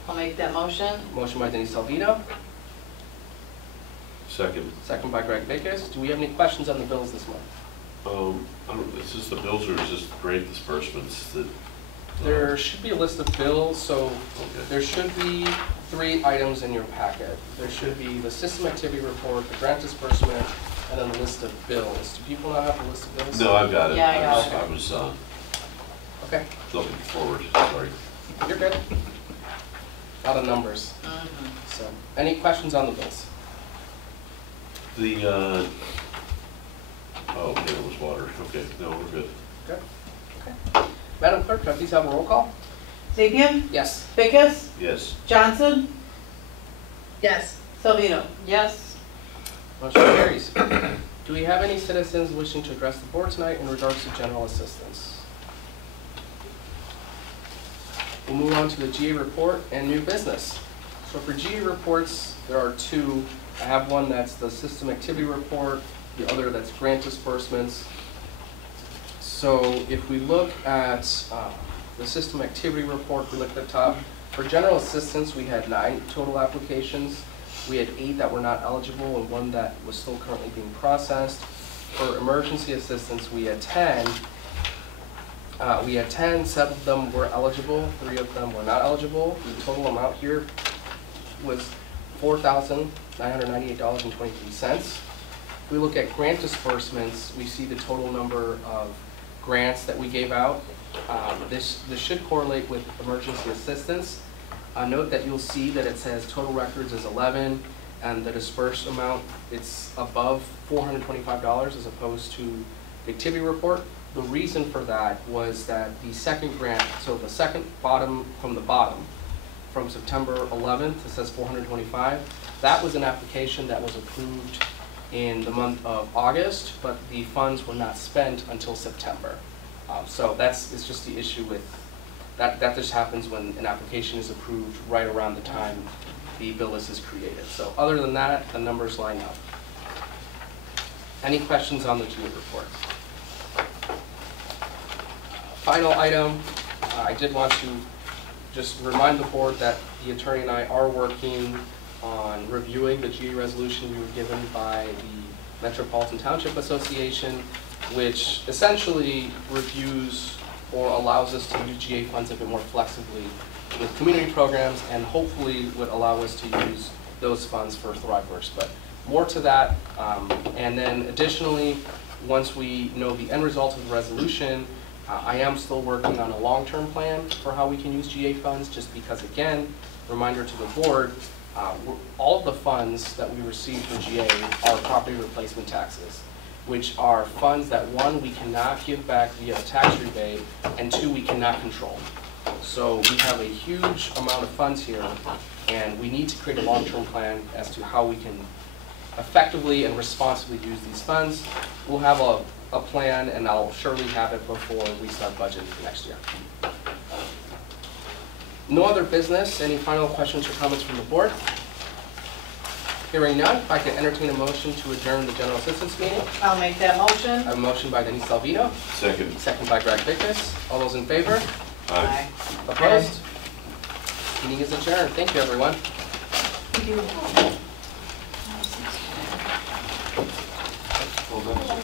I'll make that motion. Motion by Denise Salvino, Second. second by Greg Bickes. Do we have any questions on the bills this month? Is this the bills or is this grant disbursements that? There should be a list of bills, so Okay. there should be 3 items in your packet. There should be the system activity report, the grant disbursement, and then the list of bills. Do people not have the list of bills? No, I've got it. Yeah, I got I was Okay, looking forward, sorry. you're good. A lot of numbers. So, any questions on the bills? The, oh, okay, it was water. Okay, no, we're good. Good. Okay. Madam Clerk, can I please have a roll call? Sapien, Yes. Bickes, Yes. Johnson, Yes. Salvino. Yes. Motion carries. Do we have any citizens wishing to address the board tonight in regards to general assistance? We'll move on to the GA report and new business. So for GA reports, there are 2. I have one that's the system activity report, the other that's grant disbursements. So if we look at the system activity report, we look at the top. For general assistance, we had 9 total applications. We had 8 that were not eligible and 1 that was still currently being processed. For emergency assistance, we had 10. 7 of them were eligible, 3 of them were not eligible. The total amount here was $4,998.23. If we look at grant disbursements, we see the total number of grants that we gave out. This should correlate with emergency assistance. Note that you'll see that it says total records is 11, and the dispersed amount, it's above $425 as opposed to the activity report. The reason for that was that the second grant, so the second bottom from the bottom, from September 11th, it says 425. That was an application that was approved in the month of August, but the funds were not spent until September. So it's just the issue with that. That just happens when an application is approved right around the time the bill list is created. So other than that, the numbers line up. Any questions on the GA report? Final item, I did want to just remind the board that the attorney and I are working on reviewing the GA resolution we were given by the Metropolitan Township Association, which essentially reviews or allows us to use GA funds a bit more flexibly with community programs, and hopefully would allow us to use those funds for ThriveWorks. But more to that, and then additionally, once we know the end result of the resolution, I am still working on a long-term plan for how we can use GA funds, just because, again, reminder to the board, all of the funds that we receive from GA are property replacement taxes, which are funds that, 1, we cannot give back via a tax rebate, and 2, we cannot control. So we have a huge amount of funds here, and we need to create a long-term plan as to how we can effectively and responsibly use these funds. We'll have a plan, and I'll surely have it before we start budgeting for next year. No other business. Any final questions or comments from the board? Hearing none, if I can entertain a motion to adjourn the general assistance meeting. I'll make that motion. I have a motion by Denise Salvino, Second. second by Greg Bickes. All those in favor? Aye. Opposed? Meeting is adjourned. Thank you, everyone.